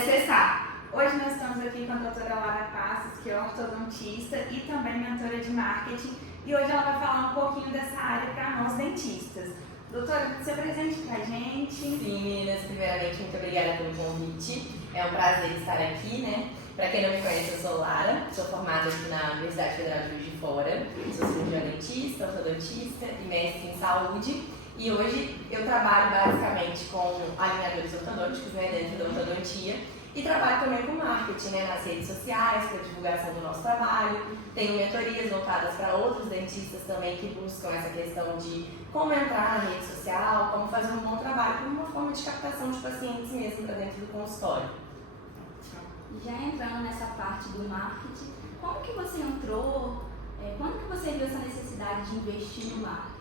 necessário. Hoje nós estamos aqui com a doutora Lara Passos, que é ortodontista e também mentora de marketing, e hoje ela vai falar um pouquinho dessa área para nós dentistas. Doutora, você presente pra gente? Sim, meninas, primeiramente, muito obrigada pelo convite. É um prazer estar aqui, né? Para quem não me conhece, eu sou Lara, sou formada aqui na Universidade Federal de Juiz de Fora, sou cirurgiã dentista, ortodontista e mestre em saúde. E hoje eu trabalho basicamente com alinhadores ortodônticos, né, dentro da ortodontia, e trabalho também com marketing, né, nas redes sociais, para divulgação do nosso trabalho. Tenho mentorias voltadas para outros dentistas também que buscam essa questão de como entrar na rede social, como fazer um bom trabalho, como uma forma de captação de pacientes mesmo para dentro do consultório. Já entrando nessa parte do marketing, como que você entrou, quando que você viu essa necessidade de investir no marketing?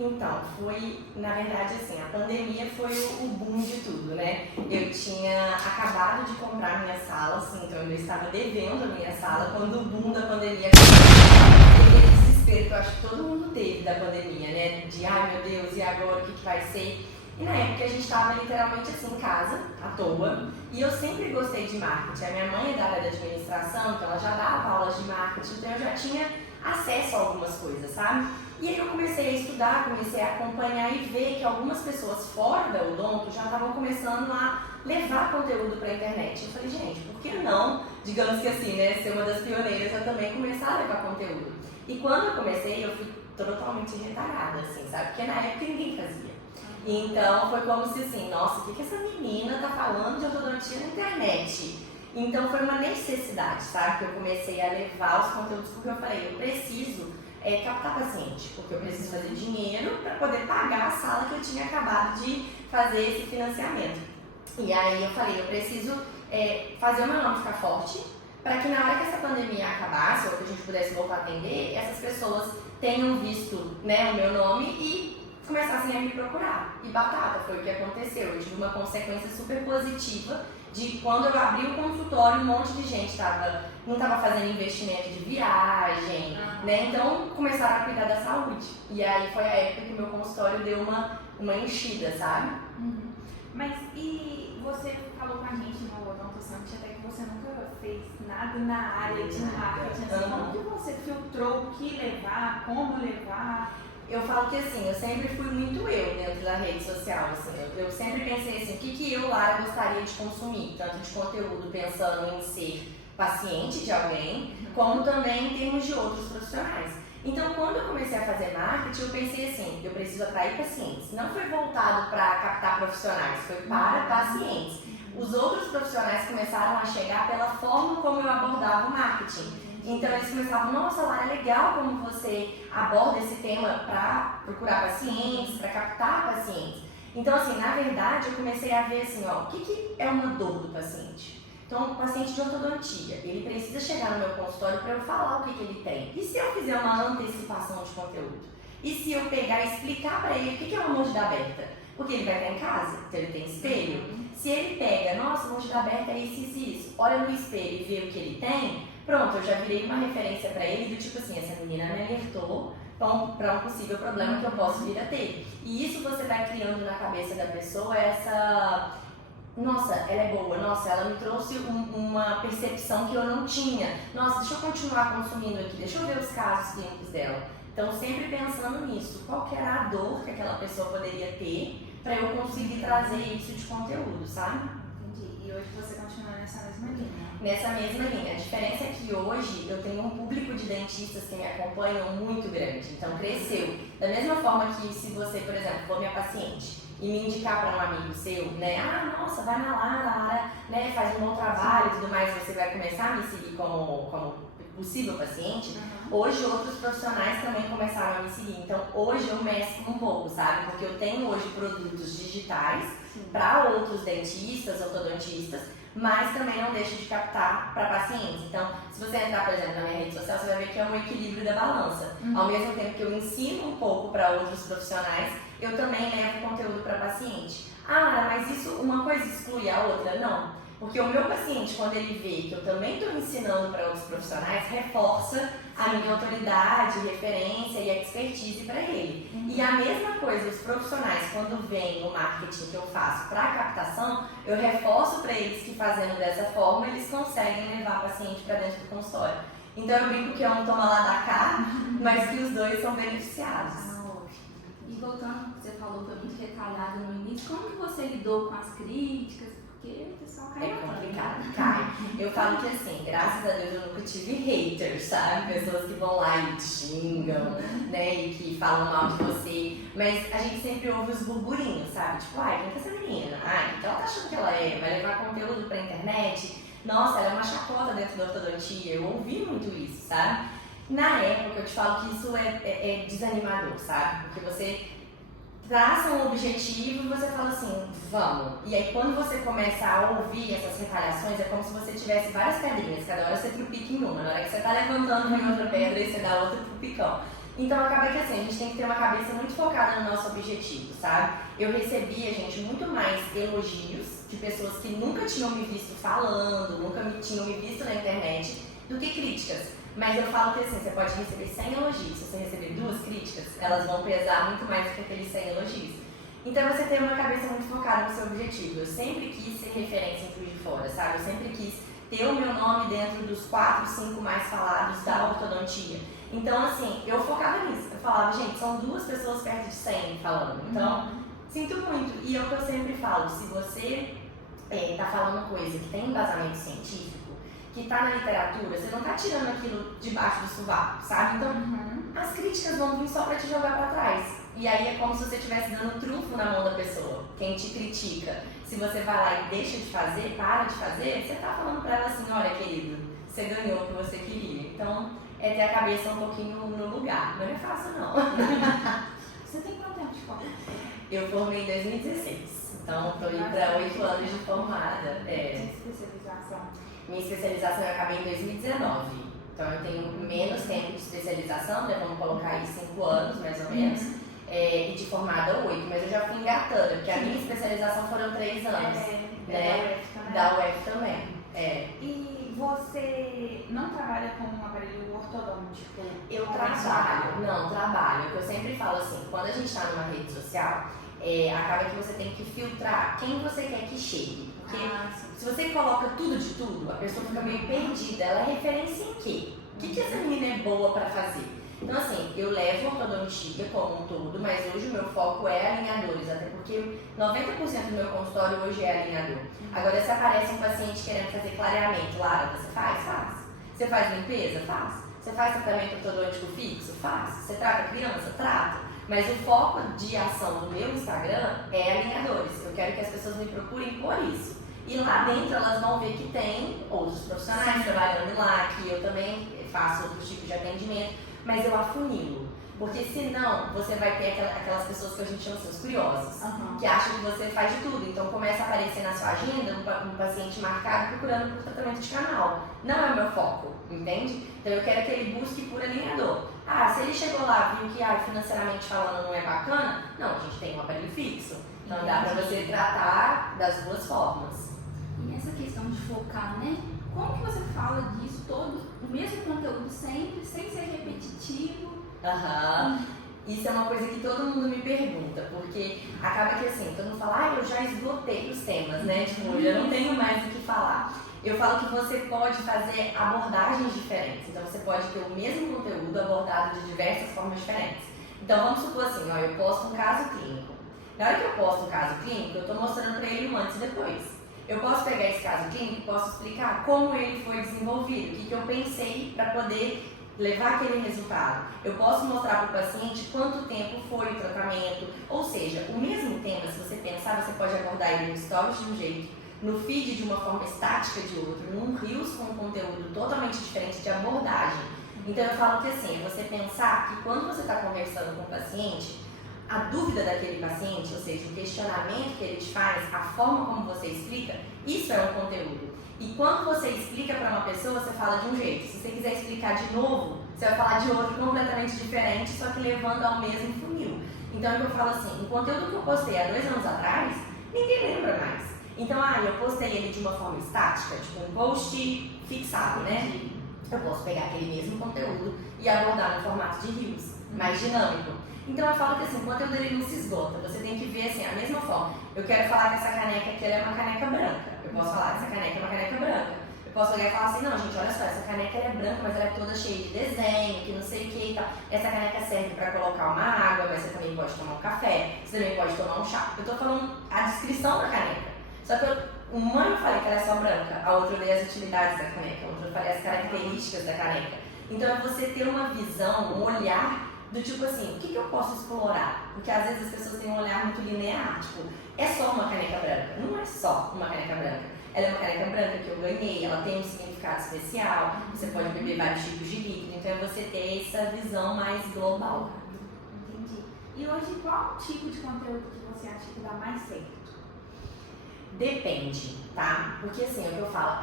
Então, foi, na verdade, assim, a pandemia foi o boom de tudo, né? Eu tinha acabado de comprar minha sala, assim, então eu estava devendo a minha sala quando o boom da pandemia começou. Aquele desespero que eu acho que todo mundo teve da pandemia, né? De, ai meu Deus, e agora o que vai ser? E na época a gente estava literalmente assim em casa, à toa, e eu sempre gostei de marketing. A minha mãe é da área de administração, então ela já dava aulas de marketing, então eu já tinha acesso a algumas coisas, sabe? E aí eu comecei a estudar, comecei a acompanhar e ver que algumas pessoas fora da odonto já estavam começando a levar conteúdo para a internet. Eu falei, gente, por que não, digamos que assim, né, ser uma das pioneiras, eu também começar a levar conteúdo. E quando eu comecei, eu fui totalmente retalhada, assim, sabe? Porque na época ninguém fazia. Então foi como se assim, nossa, o que essa menina tá falando de ortodontia na internet? Então foi uma necessidade, sabe? Que eu comecei a levar os conteúdos, porque eu falei, eu preciso captar paciente, porque eu preciso fazer dinheiro para poder pagar a sala que eu tinha acabado de fazer esse financiamento. E aí eu falei, eu preciso fazer o meu nome ficar forte, para que na hora que essa pandemia acabasse, ou que a gente pudesse voltar a atender, essas pessoas tenham visto, né, o meu nome e começassem a me procurar. E batata, foi o que aconteceu. Eu tive uma consequência super positiva de quando eu abri o consultório, um monte de gente não estava fazendo investimento de viagem, né? Então começaram a cuidar da saúde. E aí foi a época que o meu consultório deu uma enchida, sabe? Uhum. Mas e você falou com a gente no Odontocente até que você nunca fez nada na área de marketing. Assim, como que você filtrou o que levar, como levar? Eu falo que assim, eu sempre fui muito eu dentro da rede social, assim, eu sempre pensei assim, o que eu, Lara, gostaria de consumir, tanto de conteúdo pensando em ser paciente de alguém, como também em termos de outros profissionais. Então, quando eu comecei a fazer marketing, eu pensei assim, eu preciso atrair pacientes. Não foi voltado para captar profissionais, foi para pacientes. Os outros profissionais começaram a chegar pela forma como eu abordava o marketing. Então eles começavam, nossa, Lara, é legal como você aborda esse tema para procurar pacientes, para captar pacientes. Então assim, na verdade eu comecei a ver assim, ó, o que é uma dor do paciente? Então, o paciente de ortodontia, ele precisa chegar no meu consultório para eu falar o que ele tem. E se eu fizer uma antecipação de conteúdo? E se eu pegar e explicar para ele o que é uma mordida aberta? Porque ele vai estar em casa, então ele tem espelho. Se ele pega, nossa, mordida aberta é isso, isso, isso, olha no espelho e vê o que ele tem, pronto, eu já virei uma referência para ele do tipo assim, essa menina me alertou para um possível problema que eu posso vir a ter. E isso você vai criando na cabeça da pessoa essa, nossa, ela é boa, nossa, ela me trouxe uma percepção que eu não tinha. Nossa, deixa eu continuar consumindo aqui, deixa eu ver os casos clínicos dela. Então, sempre pensando nisso, qual que era a dor que aquela pessoa poderia ter para eu conseguir trazer isso de conteúdo, sabe? Entendi. E hoje você continua nessa mesma linha? Nessa mesma linha. A diferença é que hoje eu tenho um público de dentistas que me acompanham muito grande, então cresceu. Da mesma forma que se você, por exemplo, for minha paciente e me indicar para um amigo seu, né, nossa, vai na Lara, né, faz um bom trabalho e tudo mais, você vai começar a me seguir como possível paciente. Hoje outros profissionais também começaram a me seguir, então hoje eu mesclo um pouco, sabe? Porque eu tenho hoje produtos digitais para outros dentistas, ortodontistas, mas também não deixo de captar para pacientes. Então, se você entrar, por exemplo, na minha rede social, você vai ver que é um equilíbrio da balança. Ao mesmo tempo que eu ensino um pouco para outros profissionais, eu também levo conteúdo para paciente. Ah, mas isso, uma coisa exclui a outra? Não. Porque o meu paciente, quando ele vê que eu também estou ensinando para outros profissionais, reforça a minha autoridade, referência e expertise para ele. E a mesma coisa, os profissionais, quando vem o marketing que eu faço para captação, eu reforço para eles que fazendo dessa forma, eles conseguem levar o paciente para dentro do consultório. Então eu brinco que é um toma lá da cá, mas que os dois são beneficiados. E voltando, você falou, foi muito retalhado no início, como que você lidou com as críticas? Porque o pessoal cai É na complicado, cai. Eu falo que assim, graças a Deus eu nunca tive haters, sabe? Pessoas que vão lá e te xingam, né? E que falam mal de você. Mas a gente sempre ouve os burburinhos, sabe? Tipo, ai, quem que é essa menina? Ai, o que ela tá achando que ela é? Vai levar conteúdo pra internet? Nossa, ela é uma chacota dentro da ortodontia. Eu ouvi muito isso, sabe? Na época eu te falo que isso é desanimador, sabe? Porque você traça um objetivo e você fala assim, vamos. E aí quando você começa a ouvir essas retaliações, é como se você tivesse várias pedrinhas, cada hora você trupica em uma. Na hora que você tá levantando, vem outra pedra e você dá outro trupicão. Então acaba que assim, a gente tem que ter uma cabeça muito focada no nosso objetivo, sabe? Eu recebia, gente, muito mais elogios de pessoas que nunca tinham me visto falando, nunca tinham me visto na internet, do que críticas. Mas eu falo que assim, você pode receber 100 elogios, se você receber 2 críticas, elas vão pesar muito mais do que aqueles 100 elogios. Então você tem uma cabeça muito focada no seu objetivo. Eu sempre quis ser referência em Juiz de Fora, sabe? Eu sempre quis ter o meu nome dentro dos 4, 5 mais falados da ortodontia. Então assim, eu focava nisso. Eu falava, gente, são 2 pessoas perto de 100 falando. Então, sinto muito. E é o que eu sempre falo, se você tá falando coisa que tem embasamento científico, que tá na literatura, você não tá tirando aquilo debaixo do sovaco, sabe? Então, as críticas vão vir só pra te jogar pra trás. E aí é como se você estivesse dando trunfo na mão da pessoa, quem te critica. Se você vai lá e deixa de fazer, para de fazer, você tá falando pra ela assim, olha querido, você ganhou o que você queria. Então, é ter a cabeça um pouquinho no lugar. Não é fácil não. Você tem quanto tempo de formação? Eu formei em 2016, então tô indo pra 8 anos de formada. Especialização. Minha especialização eu acabei em 2019, então eu tenho menos tempo de especialização, né? Vamos colocar aí 5 anos mais ou menos, e de formada 8, mas eu já fui engatando, porque a minha especialização foram 3 anos, né? Da UF também. E você não trabalha com um aparelho ortodôntico? Eu convencional? trabalho. O que eu sempre falo assim, quando a gente está numa rede social, acaba que você tem que filtrar quem você quer que chegue. Porque se você coloca tudo de tudo, a pessoa fica meio perdida. Ela é referência em quê? O que essa menina é boa para fazer? Então assim, eu levo ortodontia como um todo, mas hoje o meu foco é alinhadores, até porque 90% do meu consultório hoje é alinhador. Agora se aparece um paciente querendo fazer clareamento, Lara, você faz? Faz. Você faz limpeza? Faz. Você faz tratamento ortodôntico fixo? Faz. Você trata criança? Trata. Mas o foco de ação do meu Instagram é alinhadores. Eu quero que as pessoas me procurem por isso. E lá dentro elas vão ver que tem outros profissionais trabalhando lá, que eu também faço outros tipos de atendimento, mas eu afunilo. Porque senão você vai ter aquelas pessoas que a gente chama assim, os curiosos, que acham que você faz de tudo. Então começa a aparecer na sua agenda um paciente marcado procurando por tratamento de canal. Não é o meu foco, entende? Então eu quero que ele busque por alinhador. Se ele chegou lá, viu que financeiramente falando não é bacana, não, a gente tem um aparelho fixo. Então dá pra você tratar das 2 formas. E nessa questão de focar, né? Como que você fala disso todo, o mesmo conteúdo sempre, sem ser repetitivo? Isso é uma coisa que todo mundo me pergunta, porque acaba que assim, todo mundo fala, eu já esgotei os temas, né? Tipo, eu já não tenho mais o que falar. Eu falo que você pode fazer abordagens diferentes, então você pode ter o mesmo conteúdo abordado de diversas formas diferentes. Então vamos supor assim, eu posto um caso clínico. Na hora que eu posto um caso clínico, eu estou mostrando para ele um antes e depois. Eu posso pegar esse caso clínico e posso explicar como ele foi desenvolvido, o que eu pensei para poder levar aquele resultado. Eu posso mostrar para o paciente quanto tempo foi o tratamento, ou seja, o mesmo tema, se você pensar, você pode abordar ele no stories de um jeito, no feed de uma forma estática de outro, num Reels com um conteúdo totalmente diferente de abordagem. Então eu falo que assim, é você pensar que quando você está conversando com o paciente, a dúvida daquele paciente, ou seja, o questionamento que ele te faz, a forma como você explica, isso é um conteúdo. E quando você explica para uma pessoa, você fala de um jeito. Se você quiser explicar de novo, você vai falar de outro completamente diferente, só que levando ao mesmo funil. Então eu falo assim, o conteúdo que eu postei há 2 anos atrás, ninguém lembra mais. Então, eu postei ele de uma forma estática, tipo um post fixado, né? Eu posso pegar aquele mesmo conteúdo e abordar no formato de reels, mais dinâmico. Então eu falo que assim, o conteúdo dele não se esgota, você tem que ver assim, a mesma forma. Eu quero falar que essa caneca aqui ela é uma caneca branca, eu posso falar que essa caneca é uma caneca branca. Eu posso olhar e falar assim, não gente, olha só, essa caneca ela é branca, mas ela é toda cheia de desenho, que não sei o que e tal. Essa caneca serve para colocar uma água, mas você também pode tomar um café, você também pode tomar um chá. Eu tô falando a descrição da caneca. Só que uma eu falei que ela é só branca, a outra eu dei as utilidades da caneca, a outra eu falei as características da caneca. Então é você ter uma visão, um olhar do tipo assim, o que eu posso explorar? Porque às vezes as pessoas têm um olhar muito linear, tipo, é só uma caneca branca. Não é só uma caneca branca. Ela é uma caneca branca que eu ganhei, ela tem um significado especial, você pode beber vários tipos de líquido, então é você ter essa visão mais global. Entendi. E hoje qual tipo de conteúdo que você acha que dá mais certo? Depende, tá? Porque assim, é o que eu falo,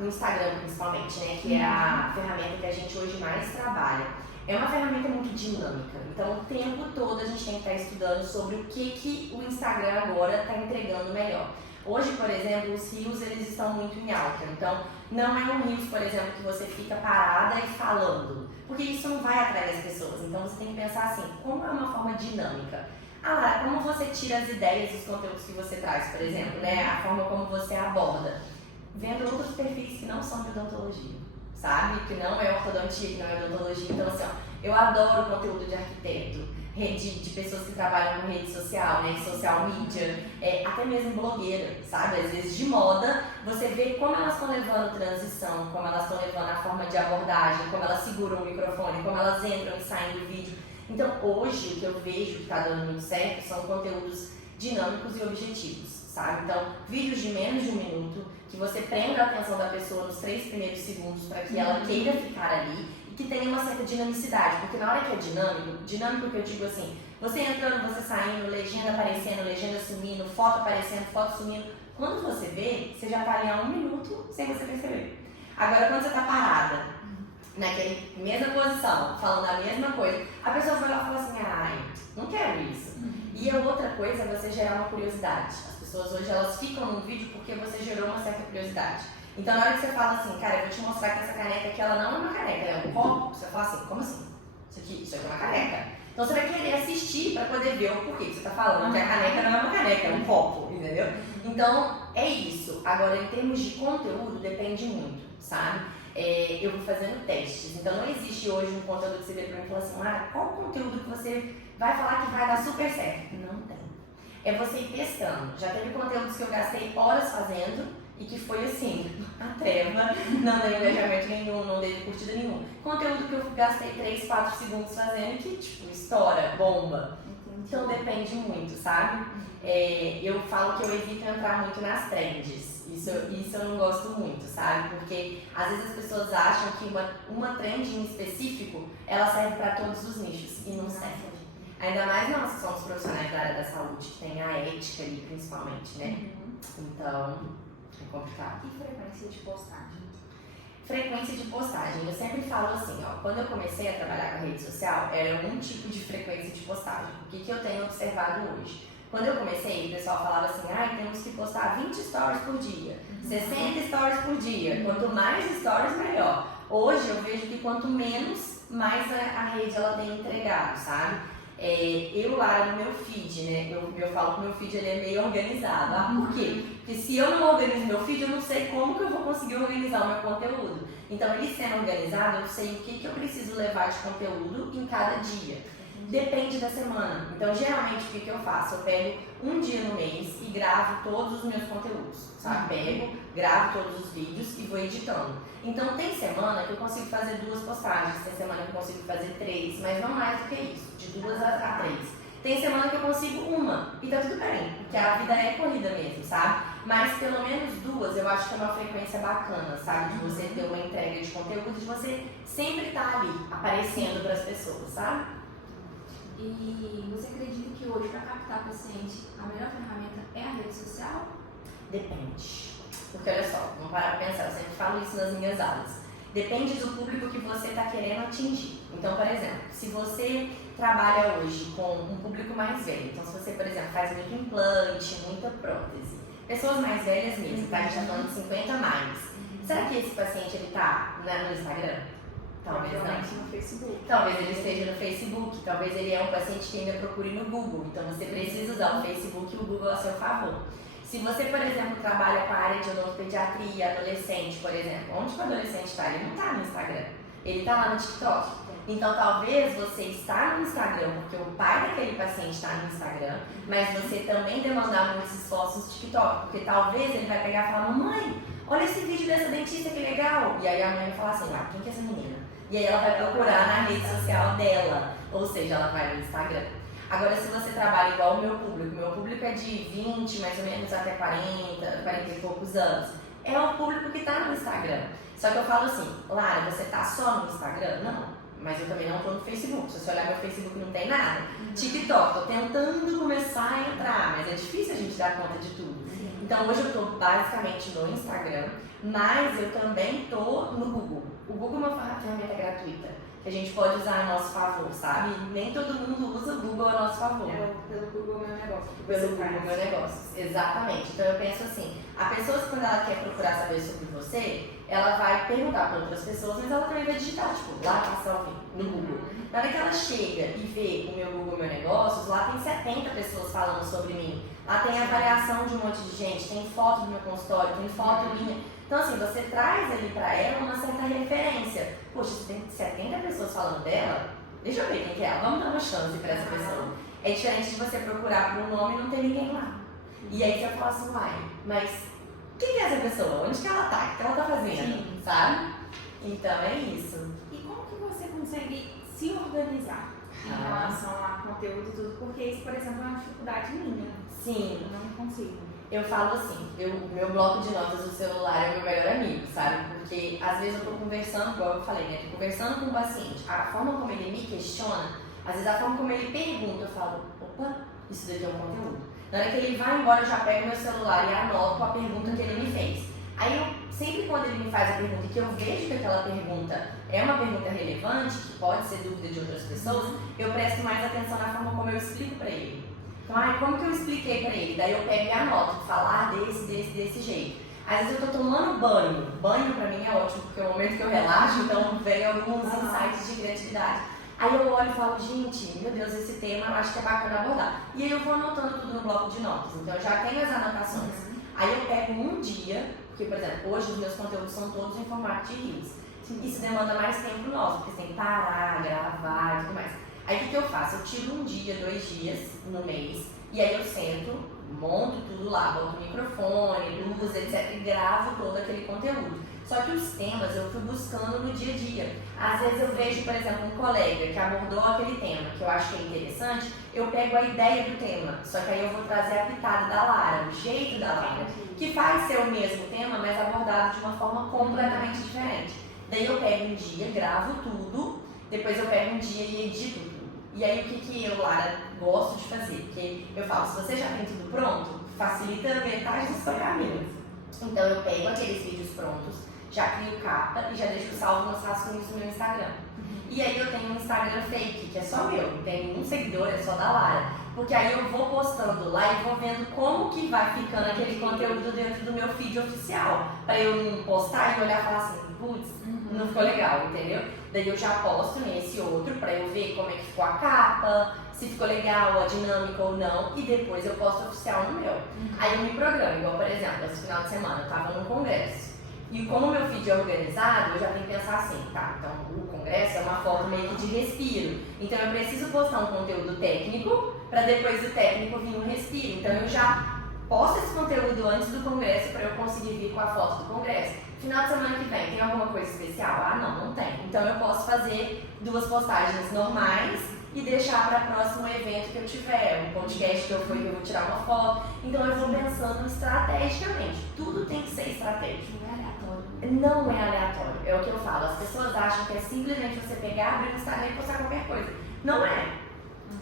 o Instagram principalmente, né, que é a ferramenta que a gente hoje mais trabalha, é uma ferramenta muito dinâmica. Então, o tempo todo a gente tem que estar estudando sobre o que o Instagram agora está entregando melhor. Hoje, por exemplo, os Reels, eles estão muito em alta. Então, não é um Reels, por exemplo, que você fica parada e falando, porque isso não vai atrair as pessoas. Então, você tem que pensar assim, como é uma forma dinâmica? Como você tira as ideias dos conteúdos que você traz, por exemplo, né? A forma como você aborda. Vendo outros perfis que não são de odontologia, sabe? Que não é ortodontia, que não é odontologia. Então, assim, eu adoro conteúdo de arquiteto, de pessoas que trabalham com rede social, né? Social media, até mesmo blogueira, sabe? Às vezes de moda, você vê como elas estão levando transição, como elas estão levando a forma de abordagem, como elas seguram o microfone, como elas entram e saem do vídeo. Então, hoje, o que eu vejo que está dando muito certo são conteúdos dinâmicos e objetivos, sabe? Então, vídeos de menos de 1 minuto, que você prenda a atenção da pessoa nos 3 primeiros segundos para que ela queira ficar ali e que tenha uma certa dinamicidade, porque na hora que é dinâmico que eu digo assim, você entrando, você saindo, legenda aparecendo, legenda sumindo, foto aparecendo, foto sumindo, quando você vê, você já está ali há 1 minuto sem você perceber. Agora, quando você está parada, naquela mesma posição, falando a mesma coisa, a pessoa vai lá e fala assim, não quero isso. E a outra coisa é você gerar uma curiosidade. As pessoas hoje, elas ficam no vídeo porque você gerou uma certa curiosidade. Então, na hora que você fala assim, cara, eu vou te mostrar que essa caneca aqui, ela não é uma caneca, ela é um copo, você fala assim, como assim? Isso aqui é uma caneca. Então, você vai querer assistir para poder ver o porquê que você está falando, que a caneca não é uma caneca, é um copo, entendeu? Então, é isso. Agora, em termos de conteúdo, depende muito, sabe? Eu vou fazendo testes, então não existe hoje um conteúdo que você vê pra mim e fala assim, qual conteúdo que você vai falar que vai dar super certo? Não tem. É você ir testando. Já teve conteúdos que eu gastei horas fazendo e que foi assim, a treva, não dei engajamento nenhum, não dei curtida nenhuma. Conteúdo que eu gastei 3, 4 segundos fazendo e que, tipo, estoura, bomba. Então depende muito, sabe? Eu falo que eu evito entrar muito nas trends. Isso eu não gosto muito, sabe? Porque às vezes as pessoas acham que uma trend em específico, ela serve para todos os nichos e não serve. Ainda mais nós que somos profissionais da área da saúde, que tem a ética ali principalmente, né? Então, é complicado. E frequência de postagem? Frequência de postagem, eu sempre falo assim, quando eu comecei a trabalhar com rede social, era um tipo de frequência de postagem. O que eu tenho observado hoje? Quando eu comecei, o pessoal falava assim, temos que postar 20 stories por dia, 60 stories por dia, quanto mais stories, melhor. Hoje eu vejo que quanto menos, mais a rede ela tem entregado, sabe? Eu lá no meu feed, né, eu falo que o meu feed ele é meio organizado. Por quê? Porque se eu não organizo meu feed, eu não sei como que eu vou conseguir organizar o meu conteúdo. Então, ele sendo organizado, eu sei o que eu preciso levar de conteúdo em cada dia. Depende da semana. Então, geralmente, o que eu faço? Eu pego um dia no mês e gravo todos os meus conteúdos, sabe? Gravo todos os vídeos e vou editando. Então, tem semana que eu consigo fazer 2 postagens, tem semana que eu consigo fazer 3, mas não mais do que isso, de 2 a 3. Tem semana que eu consigo 1 e tá tudo bem, porque a vida é corrida mesmo, sabe? Mas pelo menos 2 eu acho que é uma frequência bacana, sabe? De você ter uma entrega de conteúdo, de você sempre estar ali, aparecendo para as pessoas, sabe? E você acredita que hoje, para captar paciente, a melhor ferramenta é a rede social? Depende. Porque olha só, vamos parar para pensar, eu sempre falo isso nas minhas aulas. Depende do público que você está querendo atingir. Então, por exemplo, se você trabalha hoje com um público mais velho, então se você, por exemplo, faz muito implante, muita prótese, pessoas mais velhas mesmo, tá? A gente tá falando de 50 mais. Será que esse paciente ele tá no Instagram? Talvez não. No Facebook. Talvez ele esteja no Facebook, talvez ele é um paciente que ainda procure no Google. Então você precisa usar o Facebook e o Google a seu favor. Se você, por exemplo, trabalha com a área de odontopediatria, adolescente, por exemplo, onde que o adolescente está? Ele não está no Instagram, ele está lá no TikTok. Então talvez você está no Instagram porque o pai daquele paciente está no Instagram, mas você também demandar muitos esforços no TikTok, porque talvez ele vai pegar e falar: mamãe, olha esse vídeo dessa dentista, que legal. E aí a mãe vai falar assim: ah, quem que é essa menina? E aí ela vai procurar na rede social dela, ou seja, ela vai no Instagram. Agora, se você trabalha igual o meu público é de 20, mais ou menos, até 40 e poucos anos. É o público que está no Instagram. Só que eu falo assim: Lara, você está só no Instagram? Não, mas eu também não estou no Facebook. Se você olhar meu Facebook, não tem nada. TikTok, estou tentando começar a entrar, mas é difícil a gente dar conta de tudo. Então, hoje eu estou basicamente no Instagram, mas eu também estou no Google. O Google é uma ferramenta gratuita que a gente pode usar a nosso favor, sabe? Nem todo mundo usa o Google a nosso favor. Pelo Google Meu Negócio. Pelo Google Meu Negócio, exatamente. Então eu penso assim, a pessoa, quando ela quer procurar saber sobre você, ela vai perguntar para outras pessoas, mas ela também vai digitar, tipo, lá tá salve no Google. Na hora que ela chega e vê o meu Google Meu Negócios, lá tem 70 pessoas falando sobre mim. Lá tem avaliação de um monte de gente, tem foto do meu consultório, tem foto minha. Então assim, você traz ali pra ela uma certa referência. Poxa, se tem 70 pessoas falando dela, deixa eu ver quem que é ela, vamos dar uma chance pra essa pessoa. É diferente de você procurar por um nome e não ter ninguém lá. E aí você fala assim: uai, mas quem é essa pessoa? Onde que ela tá? O que ela tá fazendo? Sim. Sabe? Então é isso. E como que você consegue se organizar em relação a conteúdo e tudo? Porque isso, por exemplo, é uma dificuldade minha. Sim. Eu não consigo. Eu falo assim, meu bloco de notas do celular é o meu melhor amigo, sabe? Porque às vezes eu tô conversando, igual eu falei, né? Tô conversando com o paciente, a forma como ele me questiona, às vezes a forma como ele pergunta, eu falo: opa, isso daqui é um conteúdo. Na hora que ele vai embora, eu já pego meu celular e anoto a pergunta que ele me fez. Aí eu, sempre quando ele me faz a pergunta e que eu vejo que aquela pergunta é uma pergunta relevante, que pode ser dúvida de outras pessoas, eu presto mais atenção na forma como eu explico pra ele. Então, como que eu expliquei pra ele? Daí eu pego e anoto, falar desse jeito. Às vezes eu tô tomando banho. Banho pra mim é ótimo, porque é o momento que eu relaxo, então vem alguns insights de criatividade. Aí eu olho e falo: gente, meu Deus, esse tema eu acho que é bacana abordar. E aí eu vou anotando tudo no bloco de notas, então eu já tenho as anotações. Aí eu pego um dia, porque, por exemplo, hoje os meus conteúdos são todos em formato de reels. Isso demanda mais tempo nosso, porque você tem que parar, gravar e tudo mais. Aí o que eu faço? Eu tiro um dia, 2 dias no mês, e aí eu sento, monto tudo lá, boto o microfone, luz, etc, e gravo todo aquele conteúdo. Só que os temas eu fui buscando no dia a dia. Às vezes eu vejo, por exemplo, um colega que abordou aquele tema que eu acho que é interessante, eu pego a ideia do tema, só que aí eu vou trazer a pitada da Lara, o jeito da Lara, que faz ser o mesmo tema, mas abordado de uma forma completamente diferente. Daí eu pego um dia, gravo tudo, depois eu pego um dia e edito tudo. E aí o que eu, Lara, gosto de fazer? Porque eu falo: se você já tem tudo pronto, facilita metade do seu caminho. Então eu pego aqueles vídeos prontos, já crio capa e já deixo salvo nos rascunhos do meu Instagram. E aí eu tenho um Instagram fake, que é só meu, tem um seguidor, é só da Lara. Porque aí eu vou postando lá e vou vendo como que vai ficando aquele conteúdo dentro do meu feed oficial. Pra eu não postar e olhar e falar assim: putz, não ficou legal, entendeu? Daí eu já posto nesse outro pra eu ver como é que ficou a capa, se ficou legal, a dinâmica ou não, e depois eu posto oficial no meu. Aí eu me programo, igual por exemplo, esse final de semana eu tava num congresso. E como o meu feed é organizado, eu já tenho que pensar assim: tá, então o congresso é uma foto meio que de respiro. Então eu preciso postar um conteúdo técnico, para depois do técnico vir um respiro. Então eu já posto esse conteúdo antes do congresso para eu conseguir vir com a foto do congresso. Final de semana que vem, tem alguma coisa especial? Ah, não tem. Então eu posso fazer 2 postagens normais e deixar para o próximo evento que eu tiver, um podcast que eu for que eu vou tirar uma foto. Então eu vou pensando estrategicamente. Tudo tem que ser estratégico. Não é aleatório, é o que eu falo. As pessoas acham que é simplesmente você pegar, abrir o Instagram e postar qualquer coisa. Não é.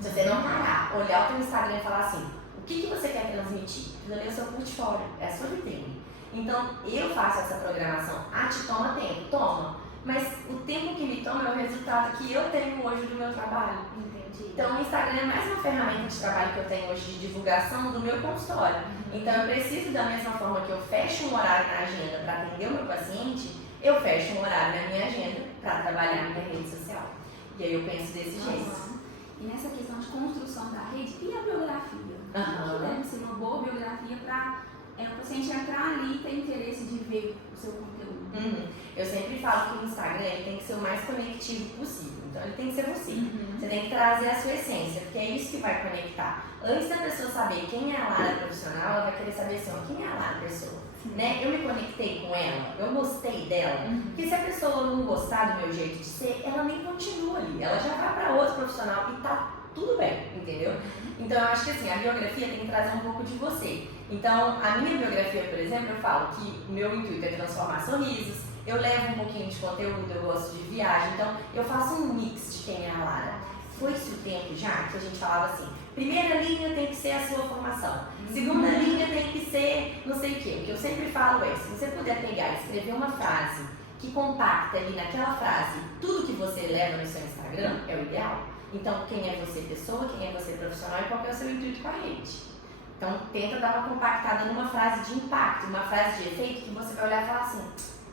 Se você não parar, olhar o teu Instagram e falar assim: o que você quer transmitir? Aquilo ali é o seu portfólio, é a sua vitrine. Então eu faço essa programação. Ah, te toma tempo? Toma. mas o tempo que me toma é o resultado que eu tenho hoje do meu trabalho. Entendi. Então o Instagram é mais uma ferramenta de trabalho que eu tenho hoje de divulgação do meu consultório. Então eu preciso, da mesma forma que eu fecho um horário na agenda para atender o meu paciente, eu fecho um horário na minha agenda para trabalhar na minha rede social. E aí eu penso desse jeito. E nessa questão de construção da rede, e a biografia? Uhum. Que deve ser uma boa biografia para o paciente entrar ali e ter interesse de ver o seu conteúdo. Eu sempre falo que o Instagram ele tem que ser o mais conectivo possível. Então ele tem que ser você. Você tem que trazer a sua essência, porque é isso que vai conectar. Antes da pessoa saber quem é a Lara profissional, ela vai querer saber assim, quem é a Lara pessoa. Né? Eu me conectei com ela, eu gostei dela. Porque se a pessoa não gostar do meu jeito de ser, ela nem continua ali. Ela já vai para outro profissional e tá tudo bem, entendeu? Então eu acho que assim, a biografia tem que trazer um pouco de você. Então, a minha biografia, por exemplo, eu falo que o meu intuito é transformar sorrisos, eu levo um pouquinho de conteúdo, eu gosto de viagem, então eu faço um mix de quem é a Lara. Foi-se o tempo já que a gente falava assim, primeira linha tem que ser a sua formação, segunda linha tem que ser não sei o quê. O que eu sempre falo é, se você puder pegar e escrever uma frase que compacta ali naquela frase tudo que você leva no seu Instagram, é o ideal. Então, quem é você pessoa, quem é você profissional e qual é o seu intuito com a rede. Então, tenta dar uma compactada numa frase de impacto, uma frase de efeito que você vai olhar e falar assim,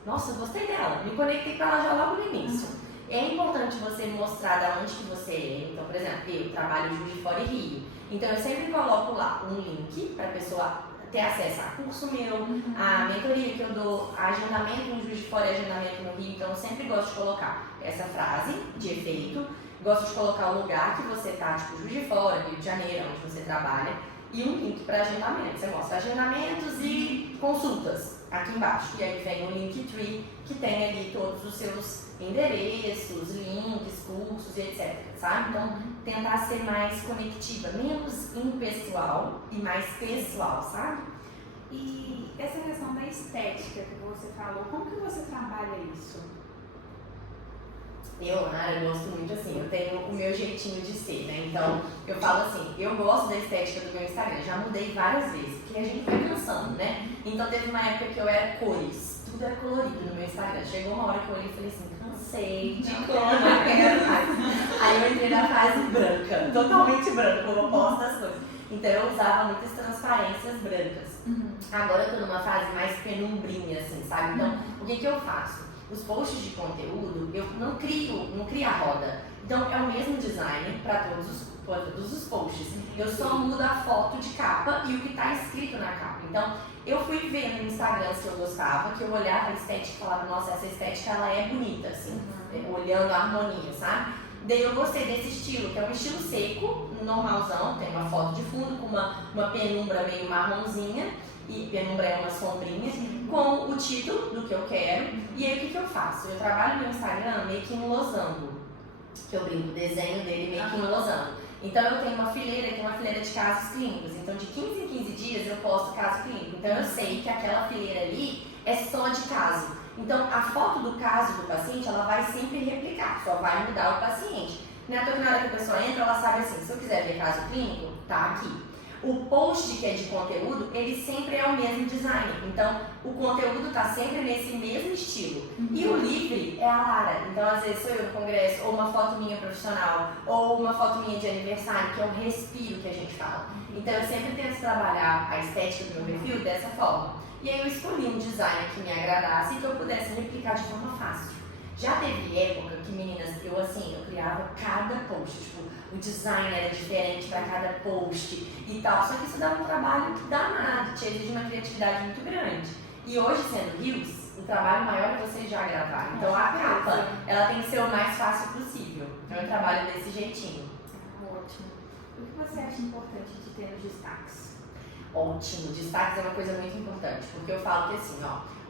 nossa, eu gostei dela, me conectei com ela já logo no início. É importante você mostrar de onde que você é. Então, por exemplo, eu trabalho em Juiz de Fora e Rio. Então, eu sempre coloco lá um link para a pessoa ter acesso a curso meu, a mentoria que eu dou, a agendamento em Juiz de Fora e agendamento no Rio. Então, eu sempre gosto de colocar essa frase de efeito, gosto de colocar o lugar que você está, tipo Juiz de Fora, Rio de Janeiro, onde você trabalha, e um link para agendamento. Você mostra agendamentos e consultas aqui embaixo. E aí vem o Linktree, que tem ali todos os seus endereços, links, cursos e etc. Sabe? Então, tentar ser mais conectiva, menos impessoal e mais pessoal, sabe? E essa questão da estética que você falou, como que você trabalha isso? Eu gosto muito assim, eu tenho o meu jeitinho de ser, né? Então, eu falo assim, eu gosto da estética do meu Instagram, já mudei várias vezes, porque a gente vai cansando, né? Então, teve uma época que eu era cores, tudo era colorido no meu Instagram. Chegou uma hora que eu olhei e falei assim, cansei de cor, não quero mais. Aí eu entrei na fase branca, totalmente branca, como eu posto as coisas. Então, eu usava muitas transparências brancas. Agora eu tô numa fase mais penumbrinha, assim, sabe? Então, o que eu faço? Os posts de conteúdo, eu não crio a roda. Então, é o mesmo design para todos os posts. Eu só mudo a foto de capa e o que está escrito na capa. Então, eu fui ver no Instagram que eu gostava, que eu olhava a estética e falava, nossa, essa estética ela é bonita, assim, olhando a harmonia, sabe? Daí eu gostei desse estilo, que é um estilo seco, normalzão, tem uma foto de fundo com uma penumbra meio marronzinha, e penumbra é uma sombrinha, com o título do que eu quero. E aí o que eu faço? Eu trabalho no Instagram meio que em losango, que eu brinco, o desenho dele meio que em losango. Então eu tenho uma fileira que é uma fileira de casos clínicos, então de 15 em 15 dias eu posto caso clínico. Então eu sei que aquela fileira ali é só de caso. Então a foto do caso do paciente, ela vai sempre replicar, só vai mudar o paciente. Na hora que a pessoa entra, ela sabe assim, se eu quiser ver caso clínico, tá aqui. O post que é de conteúdo, ele sempre é o mesmo design. Então, o conteúdo está sempre nesse mesmo estilo. E o livre é a Lara. Então, às vezes, sou eu no congresso, ou uma foto minha profissional, ou uma foto minha de aniversário, que é o respiro que a gente fala. Então, eu sempre tento trabalhar a estética do meu perfil dessa forma. E aí, eu escolhi um design que me agradasse e que eu pudesse replicar de forma fácil. Já teve época que, meninas, eu criava cada post, tipo, o design era diferente para cada post e tal, só que isso dá um trabalho danado, te exige uma criatividade muito grande. E hoje, sendo Reels, o trabalho maior é você já gravar. Então a capa, ela tem que ser o mais fácil possível. Então eu trabalho desse jeitinho. Ótimo. O que você acha importante de ter nos destaques? Ótimo, destaques é uma coisa muito importante, porque eu falo que assim,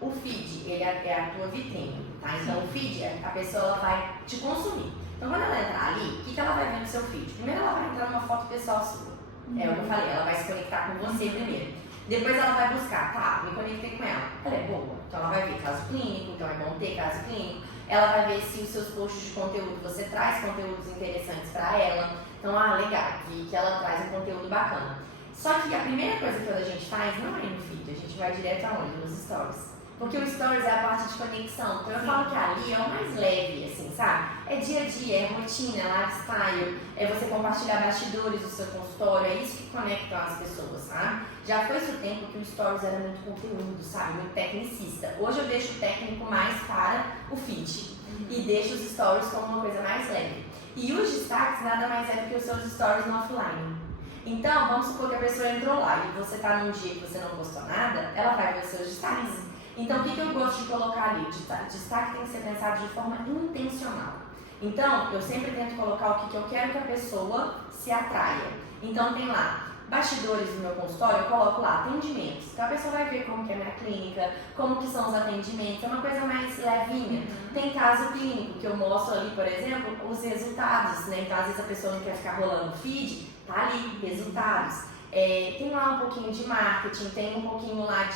o feed, ele é a tua vitrine, tá? Então o feed, a pessoa ela vai te consumir. Então quando ela entrar ali, o que ela vai ver no seu feed? Primeiro ela vai entrar numa foto pessoal sua. É o que eu falei, ela vai se conectar com você primeiro. Depois ela vai buscar, tá, me conectei com ela. Ela é boa, então ela vai ver caso clínico, então é bom ter caso clínico. Ela vai ver se os seus posts de conteúdo, você traz conteúdos interessantes para ela. Então, legal, que ela traz um conteúdo bacana. Só que a primeira coisa que a gente faz não é no feed, a gente vai direto aonde? Nos stories. Porque o Stories é a parte de conexão. Então eu falo que ali é o mais leve, assim, sabe? É dia a dia, é rotina, é lifestyle, é você compartilhar bastidores do seu consultório, é isso que conecta as pessoas, sabe? Já foi esse o tempo que o Stories era muito conteúdo, sabe? Muito tecnicista. Hoje eu deixo o técnico mais para o feed e deixo os Stories como uma coisa mais leve. E os destaques nada mais é do que os seus Stories no offline. Então, vamos supor que a pessoa entrou lá e você está num dia que você não postou nada, ela vai ver os seus destaques. Então, o que eu gosto de colocar ali? Destaque tem que ser pensado de forma intencional. Então, eu sempre tento colocar o que eu quero que a pessoa se atraia. Então, tem lá, bastidores do meu consultório, eu coloco lá, atendimentos. Então, a pessoa vai ver como que é a minha clínica, como que são os atendimentos, é uma coisa mais levinha. Tem caso clínico, que eu mostro ali, por exemplo, os resultados, né? Então, às vezes a pessoa não quer ficar rolando feed, tá ali, resultados. Tem lá um pouquinho de marketing, tem um pouquinho lá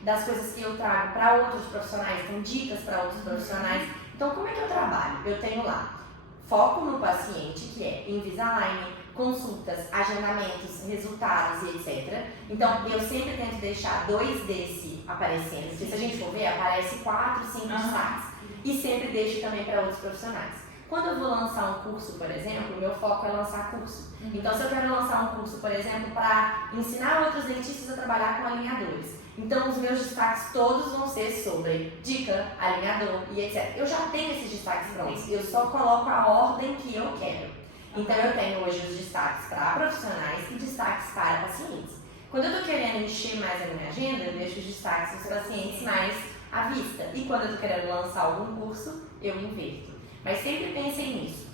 das coisas que eu trago para outros profissionais, tem dicas para outros profissionais. Então, como é que eu trabalho? Eu tenho lá foco no paciente, que é Invisalign, consultas, agendamentos, resultados e etc. Então, eu sempre tento deixar 2 desse aparecendo, porque se a gente for ver, aparece 4, 5 destaques. E sempre deixo também para outros profissionais. Quando eu vou lançar um curso, por exemplo, o meu foco é lançar curso. Então, se eu quero lançar um curso, por exemplo, para ensinar outros dentistas a trabalhar com alinhadores, então os meus destaques todos vão ser sobre dica, alinhador e etc. Eu já tenho esses destaques prontos, eu só coloco a ordem que eu quero. Então, eu tenho hoje os destaques para profissionais e destaques para pacientes. Quando eu estou querendo encher mais a minha agenda, eu deixo os destaques dos pacientes mais à vista. E quando eu estou querendo lançar algum curso, eu inverto. Mas sempre pensem nisso.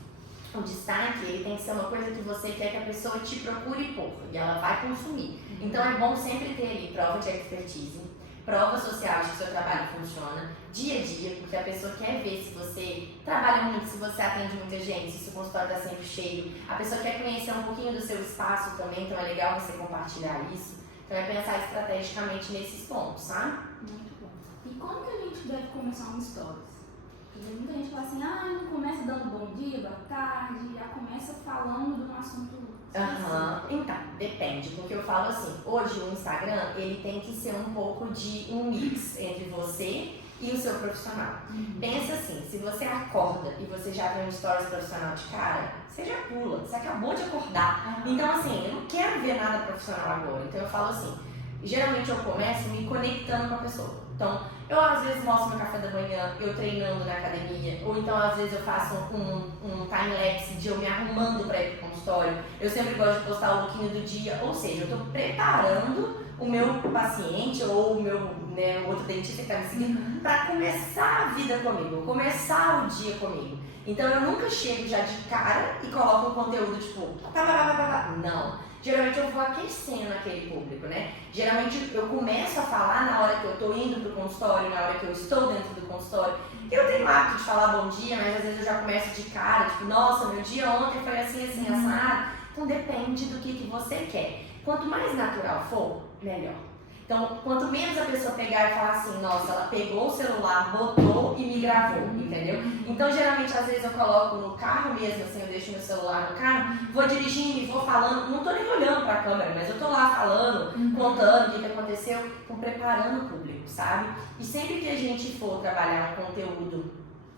O destaque, ele tem que ser uma coisa que você quer que a pessoa te procure por, e ela vai consumir. Então é bom sempre ter ali prova de expertise, prova social de que o seu trabalho funciona, dia a dia, porque a pessoa quer ver se você trabalha muito, se você atende muita gente, se o seu consultório está sempre cheio. A pessoa quer conhecer um pouquinho do seu espaço também, então é legal você compartilhar isso. Então é pensar estrategicamente nesses pontos, sabe? Muito bom. E como que a gente deve começar um stories? Porque muita gente fala assim, não começa dando bom dia, boa tarde, já começa falando de um assunto específico. Então, depende, porque eu falo assim, hoje o Instagram, ele tem que ser um pouco de um mix entre você e o seu profissional. Pensa assim, se você acorda e você já vê um stories profissional de cara, você já pula, você acabou de acordar. Então assim, eu não quero ver nada profissional agora, então eu falo assim, geralmente eu começo me conectando com a pessoa. Então, eu às vezes mostro meu café da manhã, eu treinando na academia, ou então às vezes eu faço um time-lapse de eu me arrumando para ir pro consultório. Eu sempre gosto de postar o lookinho do dia, ou seja, eu estou preparando o meu paciente ou o meu outro dentista que está me seguindo para começar a vida comigo, começar o dia comigo. Então eu nunca chego já de cara e coloco um conteúdo tipo, não. Geralmente eu vou aquecendo aquele público, né? Geralmente eu começo a falar na hora que eu estou indo pro consultório, na hora que eu estou dentro do consultório. Eu tenho o hábito de falar bom dia, mas às vezes eu já começo de cara, tipo, nossa, meu dia ontem foi assim, assim, assado. Então depende do que você quer. Quanto mais natural for, melhor. Então, quanto menos a pessoa pegar e falar assim, nossa, ela pegou o celular, botou e me gravou, entendeu? Então, geralmente, às vezes eu coloco no carro mesmo, assim, eu deixo meu celular no carro, vou dirigindo e vou falando, não tô nem olhando pra câmera, mas eu tô lá falando, contando o que aconteceu, tô preparando o público, sabe? E sempre que a gente for trabalhar um conteúdo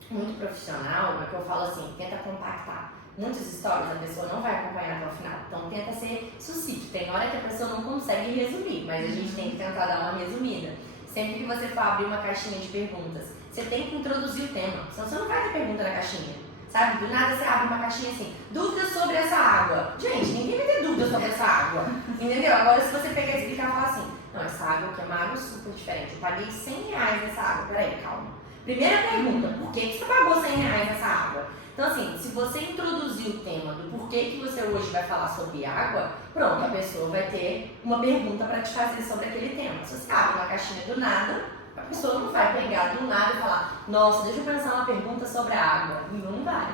muito profissional, é que eu falo assim, tenta compactar. Muitas histórias a pessoa não vai acompanhar até o final, então tenta ser sucinto. Tem hora que a pessoa não consegue resumir, mas a gente tem que tentar dar uma resumida. Sempre que você for abrir uma caixinha de perguntas, você tem que introduzir o tema, senão você não vai ter pergunta na caixinha. Sabe, do nada você abre uma caixinha assim, dúvidas sobre essa água. Gente, ninguém vai ter dúvidas sobre essa água, entendeu? Agora se você pegar e explicar e falar assim, não, essa água aqui é uma água super diferente, eu paguei R$100 nessa água, peraí, calma. Primeira pergunta, por que você pagou R$100 nessa água? Então assim, se você introduzir o tema do porquê que você hoje vai falar sobre água, pronto, a pessoa vai ter uma pergunta para te fazer sobre aquele tema. Se você abre uma caixinha do nada, a pessoa não vai pegar do nada e falar, nossa, deixa eu pensar uma pergunta sobre a água. Não vai.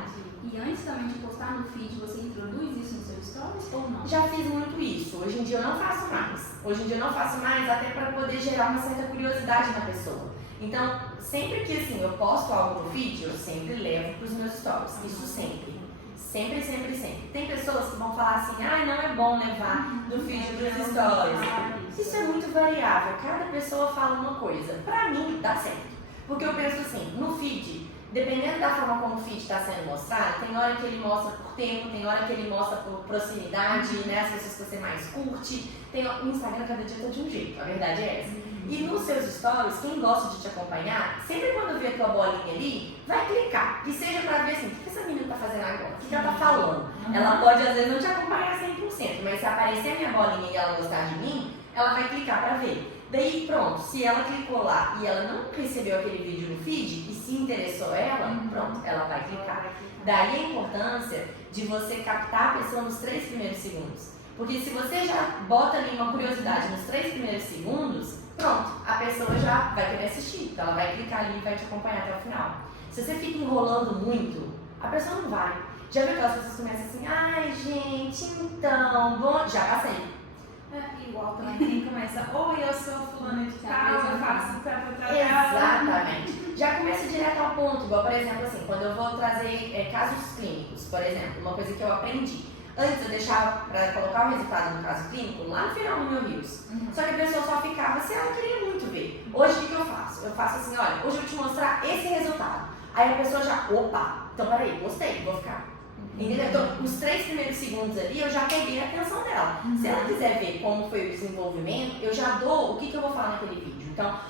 E antes também de postar no feed, você introduz isso no seu stories ou não? Já fiz muito isso. Hoje em dia eu não faço mais. Hoje em dia eu não faço mais até para poder gerar uma certa curiosidade na pessoa. Então, sempre que assim, eu posto algo no feed, eu sempre levo para os meus stories. Isso sempre. Sempre, sempre, sempre. Tem pessoas que vão falar assim, não é bom levar do feed pros stories. Isso é muito variável, cada pessoa fala uma coisa. Pra mim, dá certo. Porque eu penso assim, no feed, dependendo da forma como o feed está sendo mostrado, tem hora que ele mostra por tempo, tem hora que ele mostra por proximidade, né, as pessoas que você mais curte. O Instagram cada dia tá de um jeito, a verdade é essa. E nos seus stories, quem gosta de te acompanhar, sempre quando vê a tua bolinha ali, vai clicar. Que seja pra ver assim, o que essa menina tá fazendo agora? O que ela tá falando? Ela pode às vezes não te acompanhar 100%, mas se aparecer a minha bolinha e ela gostar de mim, ela vai clicar pra ver. Daí pronto, se ela clicou lá e ela não recebeu aquele vídeo no feed e se interessou ela, pronto, ela vai clicar. Daí a importância de você captar a pessoa nos 3 primeiros segundos. Porque se você já bota ali uma curiosidade nos 3 primeiros segundos, pronto, a pessoa já vai querer assistir. Então ela vai clicar ali e vai te acompanhar até o final. Se você fica enrolando muito, a pessoa não vai. Já viu aquelas pessoas que começam assim, ai gente, então, bom, já passei. Igual também quem começa, oi, eu sou fulano de tal, eu faço Exatamente. Já começa direto ao ponto, igual por exemplo assim, quando eu vou trazer casos clínicos, por exemplo, uma coisa que eu aprendi. Antes eu deixava para colocar o resultado do caso clínico lá no final do meu Reels. Só que a pessoa só ficava se ela queria muito ver. Hoje o que eu faço? Eu faço assim, olha, hoje eu vou te mostrar esse resultado. Aí a pessoa já, opa, então peraí, gostei, vou ficar. Entendeu? Então, os 3 primeiros segundos ali, eu já peguei a atenção dela. Se ela quiser ver como foi o desenvolvimento, eu já dou o que eu vou falar naquele vídeo. Então,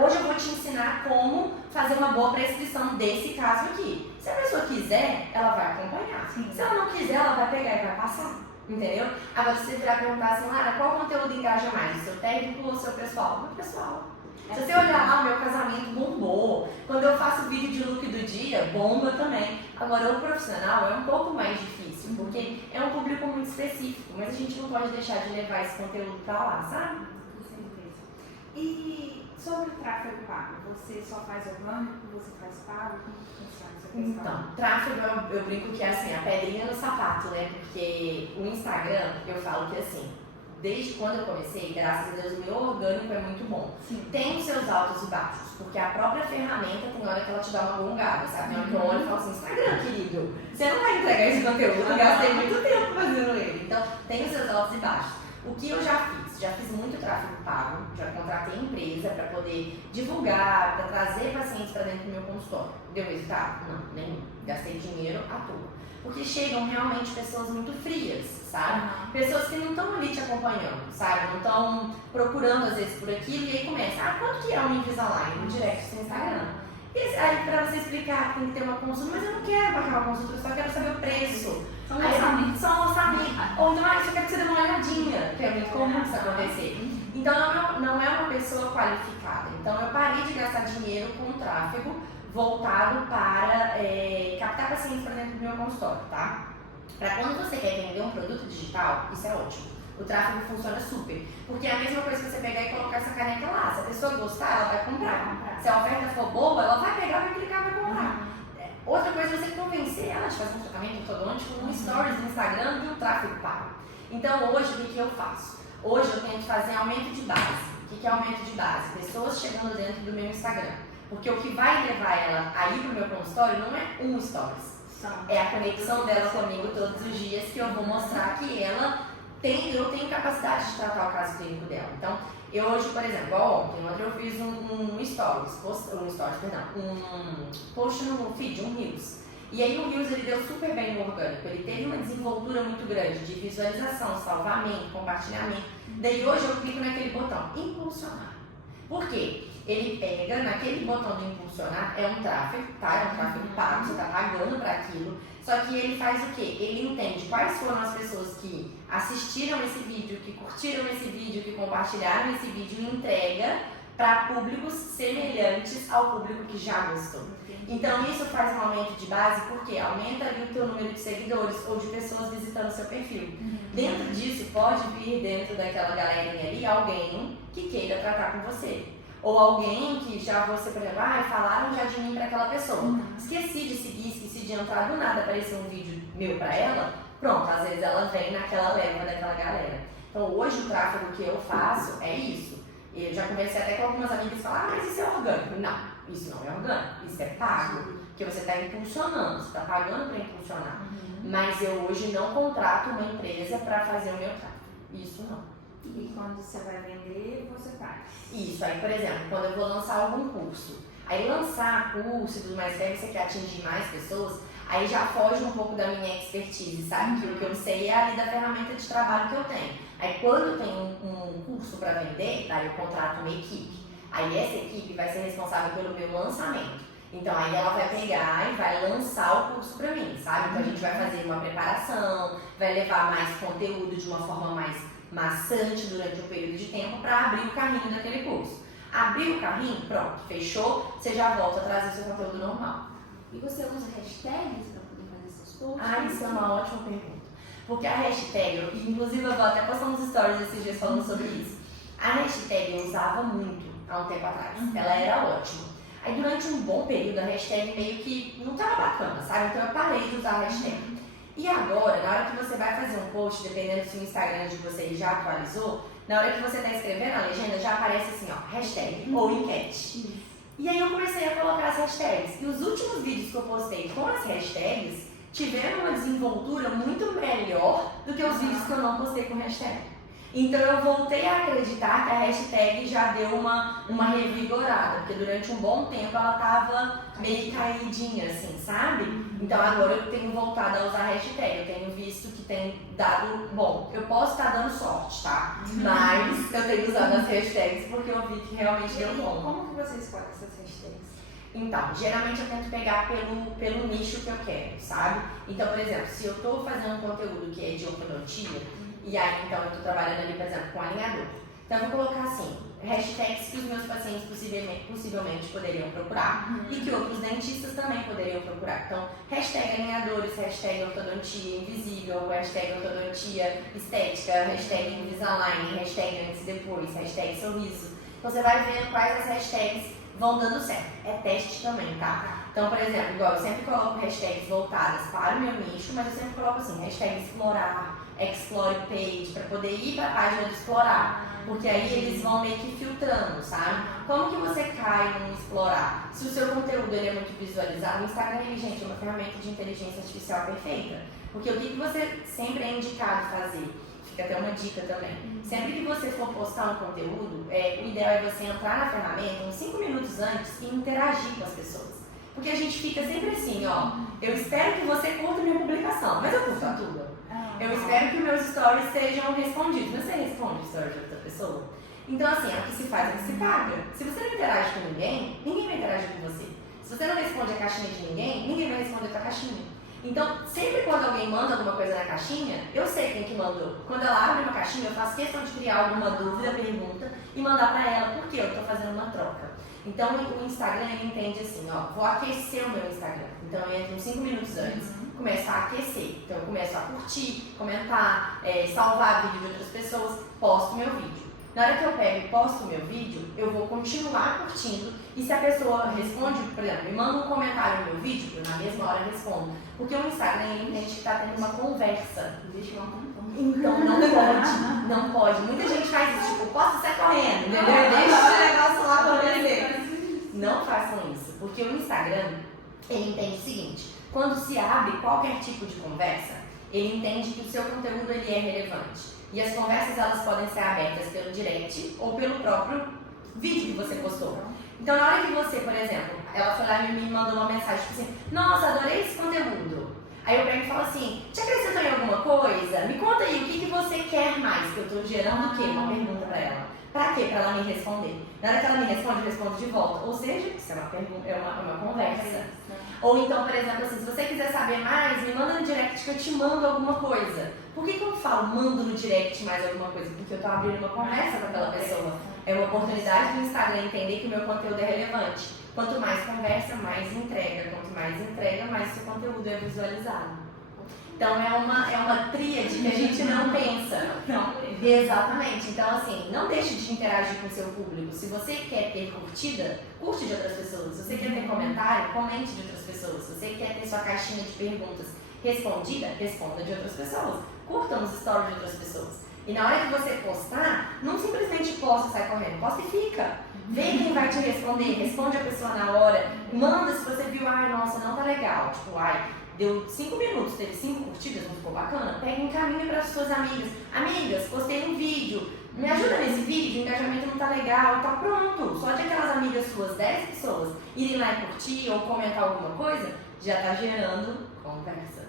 hoje eu vou te ensinar como fazer uma boa prescrição desse caso aqui. Se a pessoa quiser, ela vai acompanhar. Se ela não quiser, ela vai pegar e vai passar. Entendeu? Agora, se você virar perguntar assim, Lara, qual conteúdo engaja mais? O seu técnico ou o seu pessoal? O meu pessoal. Se você olhar lá, o meu casamento bombou. Quando eu faço vídeo de look do dia, bomba também. Agora, o profissional é um pouco mais difícil, porque é um público muito específico, mas a gente não pode deixar de levar esse conteúdo pra lá, sabe? Com certeza. E sobre o tráfego pago, você só faz orgânico, você faz pago? Como funciona essa questão? Então, tráfego eu brinco que é assim, a pedrinha no sapato, né? Porque o Instagram, eu falo que assim, desde quando eu comecei, graças a Deus, o meu orgânico é muito bom. Tem os seus altos e baixos, porque a própria ferramenta tem hora que ela te dá uma gongada, sabe? Tem hora que eu olho e falo assim, Instagram, querido, você não vai entregar esse conteúdo, eu gastei muito tempo fazendo ele. Então, tem os seus altos e baixos. O que eu já fiz? Já fiz muito tráfego pago, já contratei empresa para poder divulgar, para trazer pacientes para dentro do meu consultório. Deu resultado? Não, nenhum. Gastei dinheiro à toa. Porque chegam realmente pessoas muito frias, sabe? Pessoas que não estão ali te acompanhando, sabe? Não estão procurando às vezes por aquilo e aí começa, quanto que é um Invisalign no direct do seu Instagram? E aí pra você explicar, tem que ter uma consulta, mas eu não quero marcar uma consulta, eu só quero saber o preço. Só um orçamento. Ou então, eu só quero que você dê uma olhadinha, que é muito comum isso acontecer. Então não é uma pessoa qualificada. Então eu parei de gastar dinheiro com tráfego voltado para captar pacientes para dentro do meu consultório, tá? Para quando você quer vender um produto digital, isso é ótimo. O tráfego funciona super, porque é a mesma coisa que você pegar e colocar essa caneca lá. Se a pessoa gostar, ela vai comprar. Se a oferta for boa, ela vai pegar, vai clicar, vai comprar. Outra coisa é você convencer ela de fazer um tratamento ortodôntico com stories no Instagram e um tráfego pago. Então hoje, o que eu faço? Hoje eu tento fazer aumento de base. O que é aumento de base? Pessoas chegando dentro do meu Instagram. Porque o que vai levar ela a ir para o meu consultório não é um stories. É a conexão dela comigo todos os dias que eu vou mostrar que eu tenho capacidade de tratar o caso clínico dela. Então, eu hoje, por exemplo, ontem eu fiz um post no feed, um Reels. E aí o Reels ele deu super bem no orgânico, ele teve uma desenvoltura muito grande de visualização, salvamento, compartilhamento. Daí hoje eu clico naquele botão, impulsionar. Por quê? Ele pega naquele botão de impulsionar, é um tráfego, tá? É um tráfego pago, você está pagando para aquilo. Só que ele faz o quê? Ele entende quais foram as pessoas que assistiram esse vídeo, que curtiram esse vídeo, que compartilharam esse vídeo e entrega para públicos semelhantes ao público que já gostou. Então isso faz um aumento de base porque aumenta ali o teu número de seguidores ou de pessoas visitando o seu perfil. Dentro disso pode vir dentro daquela galerinha ali alguém que queira tratar com você. Ou alguém que já você, por exemplo, falaram já de mim para aquela pessoa. Esqueci de seguir, esqueci de entrar, do nada apareceu um vídeo meu para ela, pronto, às vezes ela vem naquela leva daquela galera. Então hoje o tráfego que eu faço é isso. Eu já conversei até com algumas amigas e falaram, mas isso é orgânico. Não, isso não é orgânico, isso é pago. porque você está impulsionando, você está pagando para impulsionar. Mas eu hoje não contrato uma empresa para fazer o meu tráfego. Isso não. E quando você vai vender, você faz? Isso, aí por exemplo, quando eu vou lançar algum curso, aí lançar curso e tudo mais, aí você quer atingir mais pessoas, aí já foge um pouco da minha expertise, sabe? Que o que eu sei é ali da ferramenta de trabalho que eu tenho. Aí quando eu tenho um curso para vender, aí eu contrato uma equipe. Aí essa equipe vai ser responsável pelo meu lançamento. Então aí ela vai pegar e vai lançar o curso para mim, sabe? Então a gente vai fazer uma preparação, vai levar mais conteúdo de uma forma mais maçante durante um período de tempo para abrir o carrinho daquele curso. Abriu o carrinho, pronto, fechou, você já volta a trazer o seu conteúdo normal. E você usa hashtags para poder fazer seus posts? Ah, isso é uma ótima pergunta. Porque a hashtag, inclusive eu vou até postar uns stories esses dias falando sobre isso. A hashtag eu usava muito há um tempo atrás, ela era ótima. Aí durante um bom período a hashtag meio que não estava bacana, sabe? Então eu parei de usar a hashtag. E agora, na hora que você vai fazer um post, dependendo se o Instagram de vocês já atualizou, na hora que você está escrevendo a legenda já aparece assim, ó, hashtag ou enquete. E aí eu comecei a colocar as hashtags. E os últimos vídeos que eu postei com as hashtags tiveram uma desenvoltura muito melhor do que os vídeos que eu não postei com hashtag. Então eu voltei a acreditar que a hashtag já deu uma revigorada, porque durante um bom tempo ela tava meio caidinha, assim, sabe? Então agora eu tenho voltado a usar a hashtag, eu tenho visto que tem dado, bom, eu posso estar dando sorte, tá? Mas eu tenho usado as hashtags porque eu vi que realmente deu bom. Como que você escolhe essas hashtags? Então, geralmente eu tento pegar pelo nicho que eu quero, sabe? Então, por exemplo, se eu tô fazendo um conteúdo que é de ortodontia, e aí, então, eu estou trabalhando ali, por exemplo, com alinhador. Então, eu vou colocar assim, hashtags que os meus pacientes possivelmente poderiam procurar e que outros dentistas também poderiam procurar. Então, hashtag alinhadores, hashtag ortodontia invisível, hashtag ortodontia estética, hashtag Invisalign, hashtag antes e depois, hashtag sorriso. Então, você vai vendo quais as hashtags vão dando certo. É teste também, tá? Então, por exemplo, igual eu sempre coloco hashtags voltadas para o meu nicho, mas eu sempre coloco assim, hashtag explorar, explore page, para poder ir para a página do explorar, porque aí eles vão meio que filtrando, sabe? Como que você cai no explorar? Se o seu conteúdo ele é muito visualizado, o Instagram, gente, é uma ferramenta de inteligência artificial perfeita, porque o que você sempre é indicado fazer? Fica até uma dica também. Sempre que você for postar um conteúdo, o ideal é você entrar na ferramenta uns 5 minutos antes e interagir com as pessoas. Porque a gente fica sempre assim, ó, eu espero que você curta minha publicação, mas eu curto a tua. Eu espero que meus stories sejam respondidos. Você responde stories de outra pessoa? Então, assim, é o que se faz, é o que se paga. Se você não interage com ninguém vai interagir com você. Se você não responde a caixinha de ninguém vai responder a tua caixinha. Então, sempre quando alguém manda alguma coisa na caixinha, eu sei quem que mandou. Quando ela abre uma caixinha, eu faço questão de criar alguma dúvida, pergunta e mandar pra ela, porque eu tô fazendo uma troca. Então, o Instagram, ele entende assim, ó, vou aquecer o meu Instagram. Então, eu entro uns 5 minutos antes, começo a aquecer. Então, eu começo a curtir, comentar, salvar vídeo de outras pessoas, posto meu vídeo. Na hora que eu pego e posto o meu vídeo, eu vou continuar curtindo. E se a pessoa responde, por exemplo, me manda um comentário no meu vídeo, eu na mesma hora respondo. Porque o Instagram, ele entende que está tendo uma conversa. Então não pode. Muita gente faz isso, tipo, posso sair correndo, entendeu? Deixa o negócio lá acontecer. Não façam isso, porque o Instagram, ele entende o seguinte, quando se abre qualquer tipo de conversa, ele entende que o seu conteúdo ele é relevante. E as conversas, elas podem ser abertas pelo direct ou pelo próprio vídeo que você postou. Então, na hora que você, por exemplo, ela foi lá e me mandou uma mensagem, tipo assim, nossa, adorei esse conteúdo. Aí eu pego e falo assim, te acrescentou em alguma coisa? Me conta aí, o que você quer mais? Que eu tô gerando o quê? Uma pergunta pra ela. Pra quê? Pra ela me responder. Na hora que ela me responde, eu respondo de volta. Ou seja, isso é uma pergunta, é uma conversa. Ou então, por exemplo, assim, se você quiser saber mais, me manda no direct que eu te mando alguma coisa. Por que eu falo mando no direct mais alguma coisa? Porque eu tô abrindo uma conversa com aquela pessoa. É uma oportunidade do Instagram entender que o meu conteúdo é relevante. Quanto mais conversa, mais entrega. Quanto mais entrega, mais seu conteúdo é visualizado. Então é uma tríade que a gente não pensa. Exatamente. Então, assim, não deixe de interagir com o seu público. Se você quer ter curtida, curte de outras pessoas. Se você quer ter comentário, comente de outras pessoas. Se você quer ter sua caixinha de perguntas respondida, responda de outras pessoas. Curta os stories de outras pessoas. E na hora que você postar, não simplesmente posta e sai correndo. Posta e fica. Vê quem vai te responder, responde a pessoa na hora, manda se você viu, ai, nossa, não tá legal, tipo, ai, deu 5 minutos, teve 5 curtidas, não ficou bacana, pega e encaminha para as suas amigas. Amigas, postei um vídeo, me ajuda nesse vídeo, o engajamento não tá legal, tá pronto. Só de aquelas amigas suas, 10 pessoas, irem lá e curtir ou comentar alguma coisa, já tá gerando conversa.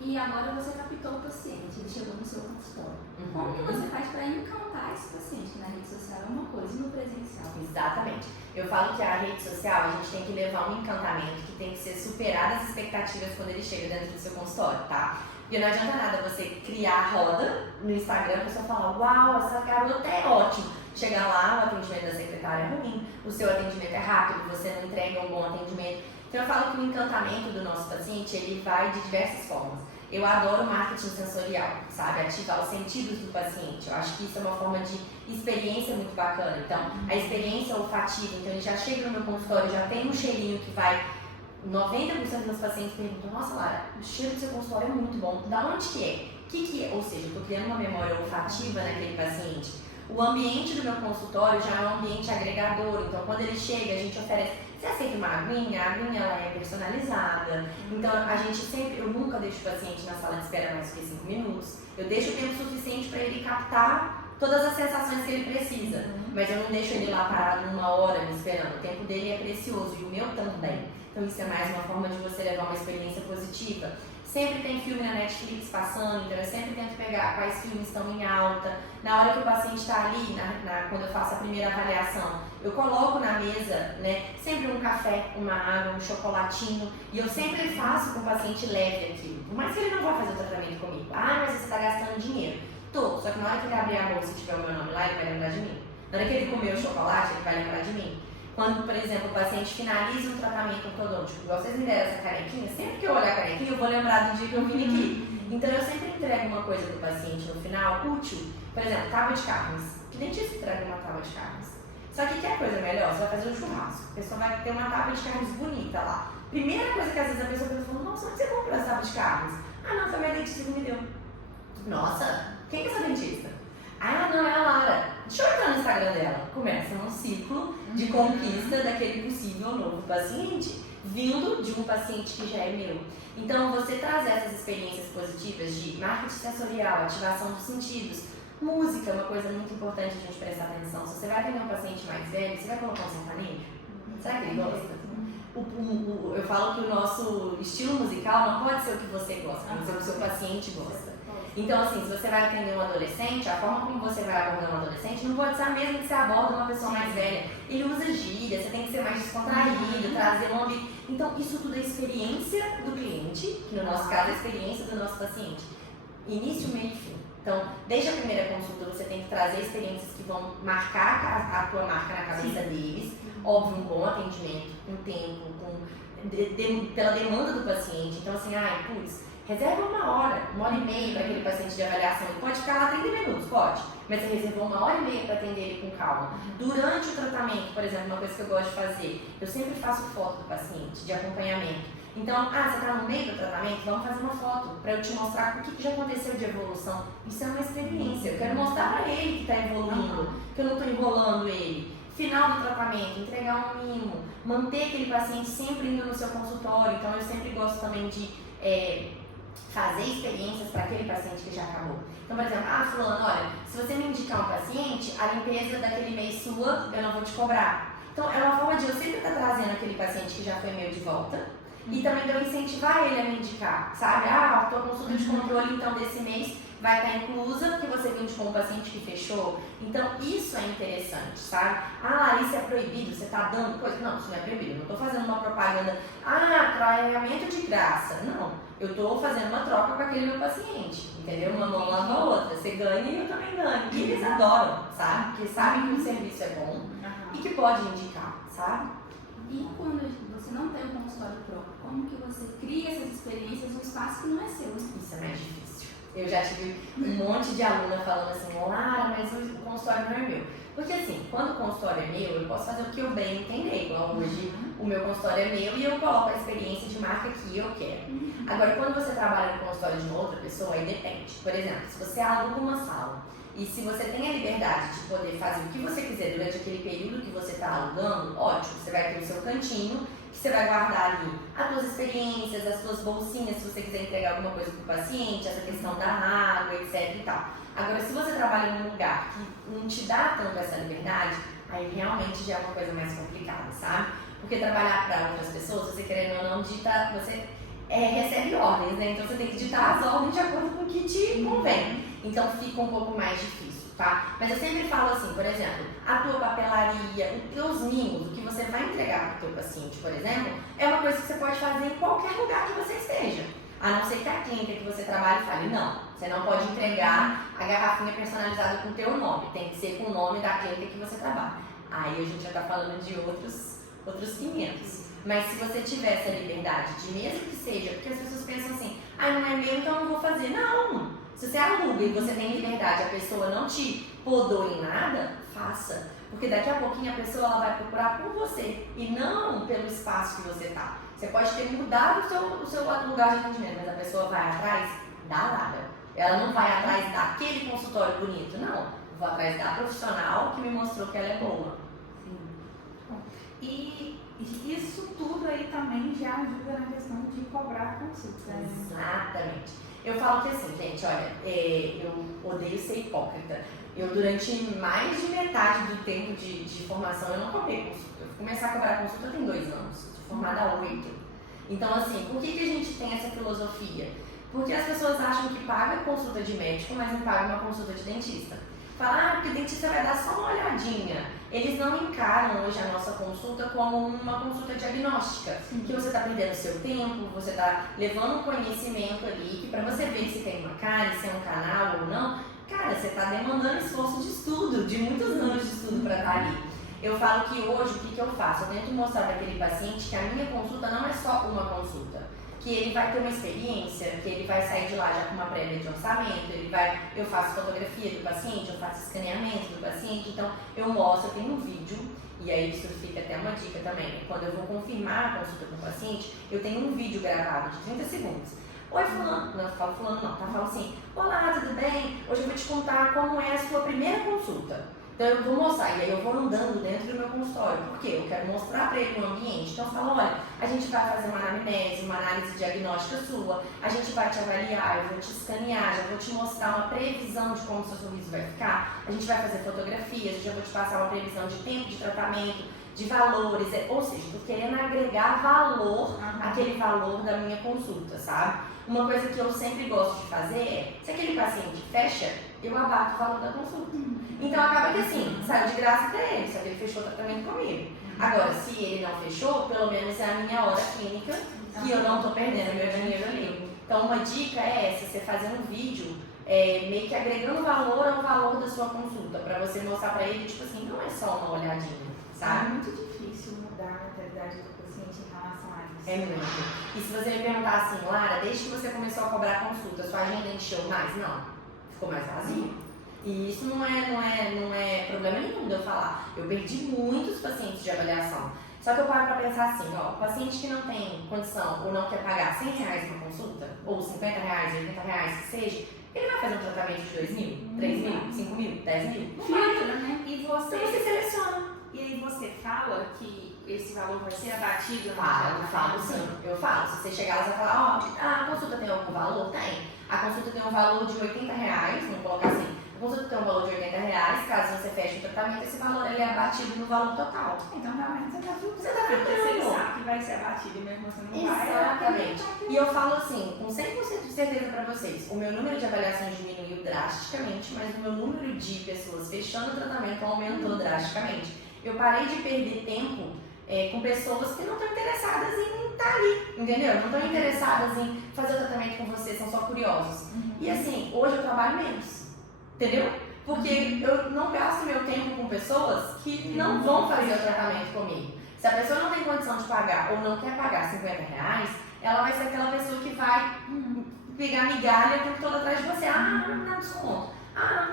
E agora você captou o paciente, ele chegou no seu consultório. Como que você faz para encantar esse paciente? Que na rede social é uma coisa e no presencial? Exatamente. Eu falo que a rede social, a gente tem que levar um encantamento que tem que ser superado as expectativas quando ele chega dentro do seu consultório, tá? Porque não adianta nada você criar roda no Instagram, a pessoa fala, uau, essa garota é ótima. Chegar lá, o atendimento da secretária é ruim, o seu atendimento é rápido, você não entrega um bom atendimento. Então eu falo que o encantamento do nosso paciente, ele vai de diversas formas. Eu adoro marketing sensorial, sabe? Ativar os sentidos do paciente. Eu acho que isso é uma forma de experiência muito bacana. Então, a experiência olfativa, então ele já chega no meu consultório, já tem um cheirinho que vai... 90% dos meus pacientes perguntam, nossa Lara, o cheiro do seu consultório é muito bom, da onde que é? O que é? Ou seja, eu estou criando uma memória olfativa naquele paciente. O ambiente do meu consultório já é um ambiente agregador, então quando ele chega, a gente oferece, você aceita uma aguinha? A aguinha ela é personalizada, então a gente sempre, eu nunca deixo o paciente na sala de espera mais que 5 minutos, eu deixo o tempo suficiente para ele captar todas as sensações que ele precisa, mas eu não deixo ele lá parado 1 hora me esperando, o tempo dele é precioso e o meu também. Então isso é mais uma forma de você levar uma experiência positiva. Sempre tem filme na Netflix passando, então eu sempre tento pegar quais filmes estão em alta. Na hora que o paciente está ali, quando eu faço a primeira avaliação, eu coloco na mesa, né, sempre um café, uma água, um chocolatinho, e eu sempre faço com o paciente leve aquilo. Por mais que ele não vá fazer o tratamento comigo. Ah, mas você está gastando dinheiro. Tô, só que na hora que ele abrir a bolsa e tiver o meu nome lá, ele vai lembrar de mim. Na hora que ele comer o chocolate, ele vai lembrar de mim. Quando, por exemplo, o paciente finaliza um tratamento ortodôntico, igual vocês me deram essa canequinha, sempre que eu olhar a canequinha, eu vou lembrar do dia que eu vim aqui. Então, eu sempre entrego uma coisa pro paciente no final, útil. Por exemplo, tábua de carnes. Que dentista entrega uma tábua de carnes? Só que quer coisa melhor? Você vai fazer um churrasco. A pessoa vai ter uma tábua de carnes bonita lá. Primeira coisa que às vezes a pessoa pensa, nossa, onde você comprou essa tábua de carnes? Ah, não, foi minha dentista que me deu. Nossa, quem é essa dentista? Ah, não, é a Lara. Deixa eu entrar no Instagram dela. Começa um ciclo de conquista daquele possível novo paciente, vindo de um paciente que já é meu. Então, você trazer essas experiências positivas de marketing sensorial, ativação dos sentidos, música é uma coisa muito importante a gente prestar atenção. Se você vai atender um paciente mais velho, você vai colocar um sertanejo? Será que ele gosta? Eu falo que o nosso estilo musical não pode ser o que você gosta, tem que ser o que o seu paciente gosta. Então, assim, se você vai atender um adolescente, a forma como você vai abordar um adolescente não pode ser a mesma que você aborda uma pessoa mais velha. Ele usa gíria, você tem que ser mais descontraído, trazer um ambiente. Então, isso tudo é experiência do cliente, que no nosso caso é a experiência do nosso paciente. Início, meio e fim. Então, desde a primeira consulta, você tem que trazer experiências que vão marcar a tua marca na cabeça deles. Óbvio, um bom atendimento, com tempo, pela demanda do paciente. Então, assim, reserva 1 hora, 1h30 para aquele paciente de avaliação. Ele pode ficar lá 30 minutos, pode, mas você reservou 1h30 para atender ele com calma. Durante o tratamento, por exemplo, uma coisa que eu gosto de fazer, eu sempre faço foto do paciente, de acompanhamento. Então, você está no meio do tratamento, vamos fazer uma foto para eu te mostrar o que já aconteceu de evolução. Isso é uma experiência, eu quero mostrar para ele que está evoluindo, que eu não estou enrolando ele. Final do tratamento, entregar um mimo, manter aquele paciente sempre indo no seu consultório. Então, eu sempre gosto também de fazer experiências para aquele paciente que já acabou. Então, por exemplo, fulano, olha, se você me indicar um paciente, a limpeza daquele mês sua, eu não vou te cobrar. Então, é uma forma de eu sempre estar trazendo aquele paciente que já foi meu de volta e também de eu incentivar ele a me indicar, sabe? A tua consulta de controle, então, desse mês vai estar inclusa, porque você me indicou um paciente que fechou. Então, isso é interessante, sabe? Isso é proibido, você está dando coisa. Não, isso não é proibido, eu não estou fazendo uma propaganda, tratamento de graça. Não, eu estou fazendo uma troca com aquele meu paciente, entendeu? Uma mão lava a outra, você ganha e eu também ganho. E eles adoram, sabe? Porque sabem que o serviço é bom e que pode indicar, sabe? E quando você não tem um consultório próprio, como que você cria essas experiências num espaço que não é seu? Isso é mais difícil. Eu já tive um monte de aluna falando assim, Lara, mas o consultório não é meu. Porque assim, quando o consultório é meu, eu posso fazer o que eu bem entender. Igual hoje, o meu consultório é meu e eu coloco a experiência de marca que eu quero. Agora, quando você trabalha no consultório de uma outra pessoa, aí depende. Por exemplo, se você aluga uma sala e se você tem a liberdade de poder fazer o que você quiser durante aquele período que você está alugando, ótimo, você vai ter o seu cantinho, que você vai guardar ali as suas experiências, as suas bolsinhas, se você quiser entregar alguma coisa para o paciente, essa questão da água, etc e tal. Agora, se você trabalha num lugar que não te dá tanto essa liberdade, aí realmente já é uma coisa mais complicada, sabe? Porque trabalhar para outras pessoas, você querendo ou não, dita, você recebe ordens, né? Então você tem que ditar as ordens de acordo com o que te convém. Então fica um pouco mais difícil, tá? Mas eu sempre falo assim, por exemplo, a tua papelaria, os teus mimos, o que você vai entregar para o teu paciente, por exemplo, é uma coisa que você pode fazer em qualquer lugar que você esteja. A não ser que a clínica que você trabalha fale, não, você não pode entregar a garrafinha personalizada com o teu nome, tem que ser com o nome da clínica que você trabalha. Aí a gente já está falando de outros 500. Mas se você tiver essa liberdade de mesmo que seja, porque as pessoas pensam assim, não é meu, então eu não vou fazer. Não! Se você aluga e você tem liberdade, a pessoa não te podou em nada, faça. Porque daqui a pouquinho a pessoa ela vai procurar por você e não pelo espaço que você está. Você pode ter mudado o seu lugar de atendimento, mas a pessoa vai atrás da nada. Ela não vai atrás daquele consultório bonito, não. Eu vou atrás da profissional que me mostrou que ela é boa. E isso tudo aí também já ajuda na questão de cobrar consulta, né? Exatamente. Eu falo que assim, gente, olha, eu odeio ser hipócrita. Eu, durante mais de metade do tempo de formação, eu não cobrei consulta. Eu comecei a cobrar consulta tem 2 anos, de formada há 8. Então, assim, por que a gente tem essa filosofia? Porque as pessoas acham que paga consulta de médico, mas não paga uma consulta de dentista. Fala, porque o dentista vai dar só uma olhadinha. Eles não encaram hoje a nossa consulta como uma consulta diagnóstica. Que você está perdendo seu tempo, você está levando um conhecimento ali, que para você ver se tem uma cárie, se é um canal ou não, cara, você está demandando esforço de estudo, de muitos anos de estudo para estar ali. Eu falo que hoje, o que eu faço? Eu tento mostrar para aquele paciente que a minha consulta não é só uma consulta. Que ele vai ter uma experiência, que ele vai sair de lá já com uma prévia de orçamento, eu faço fotografia do paciente, eu faço escaneamento do paciente, então eu mostro, eu tenho um vídeo, e aí isso fica até uma dica também, quando eu vou confirmar a consulta com o paciente, eu tenho um vídeo gravado de 30 segundos. Oi fulano, não falo fulano não, tá? Falo assim, olá, tudo bem? Hoje eu vou te contar como é a sua primeira consulta. Então eu vou mostrar, e aí eu vou andando dentro do meu consultório, porque eu quero mostrar para ele o ambiente. Então eu falo, olha, a gente vai fazer uma anamnese, uma análise diagnóstica sua, a gente vai te avaliar, eu vou te escanear, já vou te mostrar uma previsão de como o seu sorriso vai ficar, a gente vai fazer fotografias, eu já vou te passar uma previsão de tempo de tratamento, de valores, ou seja, estou querendo agregar valor àquele valor da minha consulta, sabe? Uma coisa que eu sempre gosto de fazer é, se aquele paciente fecha, eu abato o valor da consulta. Então acaba que assim, saiu de graça para ele, só que ele fechou o tratamento comigo. Agora, se ele não fechou, pelo menos é a minha hora clínica que eu não estou perdendo meu dinheiro ali. Então uma dica é essa, você fazer um vídeo meio que agregando valor ao valor da sua consulta, para você mostrar para ele, tipo assim, não é só uma olhadinha, sabe? É muito difícil mudar a mentalidade do paciente em relação a isso. É muito. E se você me perguntar assim, Lara, desde que você começou a cobrar consulta, sua agenda encheu mais? Não, ficou mais vazia. E isso não é problema nenhum de eu falar. Eu perdi muitos pacientes de avaliação. Só que eu paro para pensar assim, ó, paciente que não tem condição ou não quer pagar R$100 uma consulta, ou R$50, R$80, que seja, ele vai fazer um tratamento de 2 mil, 3 mil, 5 mil, 10 mil? Filtra, né? E Então você seleciona. E aí você fala que esse valor vai ser abatido? Falo sim, eu falo. Se você chegar lá e falar, ó, a consulta tem algum valor? Tem. A consulta tem um valor de R$80, vamos colocar assim. A consulta tem um valor de R$80, caso você feche o tratamento, esse valor ele é abatido no valor total. Então realmente você está filtrando. Você está filtrando. Você sabe que vai ser abatido e mesmo você não vai. Exatamente. E eu falo assim, com 100% de certeza para vocês, o meu número de avaliações diminuiu drasticamente, mas o meu número de pessoas fechando o tratamento aumentou drasticamente. Eu parei de perder tempo com pessoas que não estão interessadas em estar ali, entendeu? Não estão interessadas em fazer o tratamento com você, são só curiosos. E assim, hoje eu trabalho menos. Entendeu? Porque eu não gasto meu tempo com pessoas que não vão fazer o tratamento comigo. Se a pessoa não tem condição de pagar ou não quer pagar R$50, ela vai ser aquela pessoa que vai pegar migalha o tempo todo atrás de você. Não dá desconto.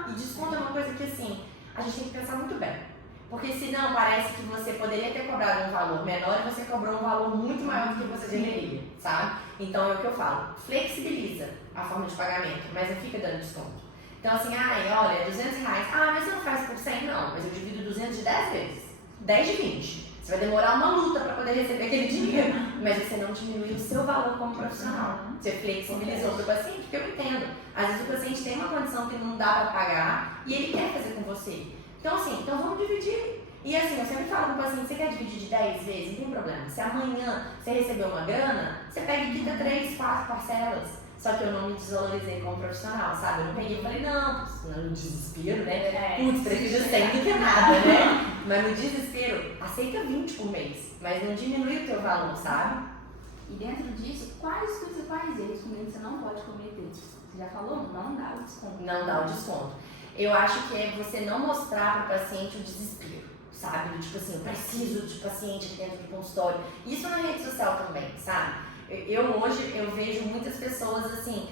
E desconto é uma coisa que assim, a gente tem que pensar muito bem. Porque senão parece que você poderia ter cobrado um valor menor e você cobrou um valor muito maior do que você deveria, sabe? Então é o que eu falo, flexibiliza a forma de pagamento, mas não fica dando desconto. Então assim, olha, R$200, mas você não faz por 100? Não, mas eu divido 200 de 10 vezes, 10 de 20. Você vai demorar uma luta para poder receber aquele dinheiro, mas você não diminuiu o seu valor como profissional. Você flexibilizou para o paciente, porque eu entendo. Às vezes o paciente tem uma condição que não dá para pagar e ele quer fazer com você. Então assim, então vamos dividir. E assim, eu sempre falo para o paciente, você quer dividir de 10 vezes? Não tem problema. Se amanhã você receber uma grana, você pega e quita 3, 4 parcelas. Só que eu não me desvalorizei como profissional, sabe? Eu não peguei e falei, não, no desespero, né? Putz, prefiro 100 do que nada, né? Mas no desespero, aceita 20 por mês, mas não diminui o teu valor, sabe? E dentro disso, quais os principais erros que você não pode cometer? Você já falou? Não dá o desconto. Não dá o desconto. Eu acho que é você não mostrar para o paciente o desespero, sabe? Tipo assim, eu preciso de paciente aqui dentro do consultório. Isso na rede social também, sabe? Hoje eu vejo muitas pessoas assim,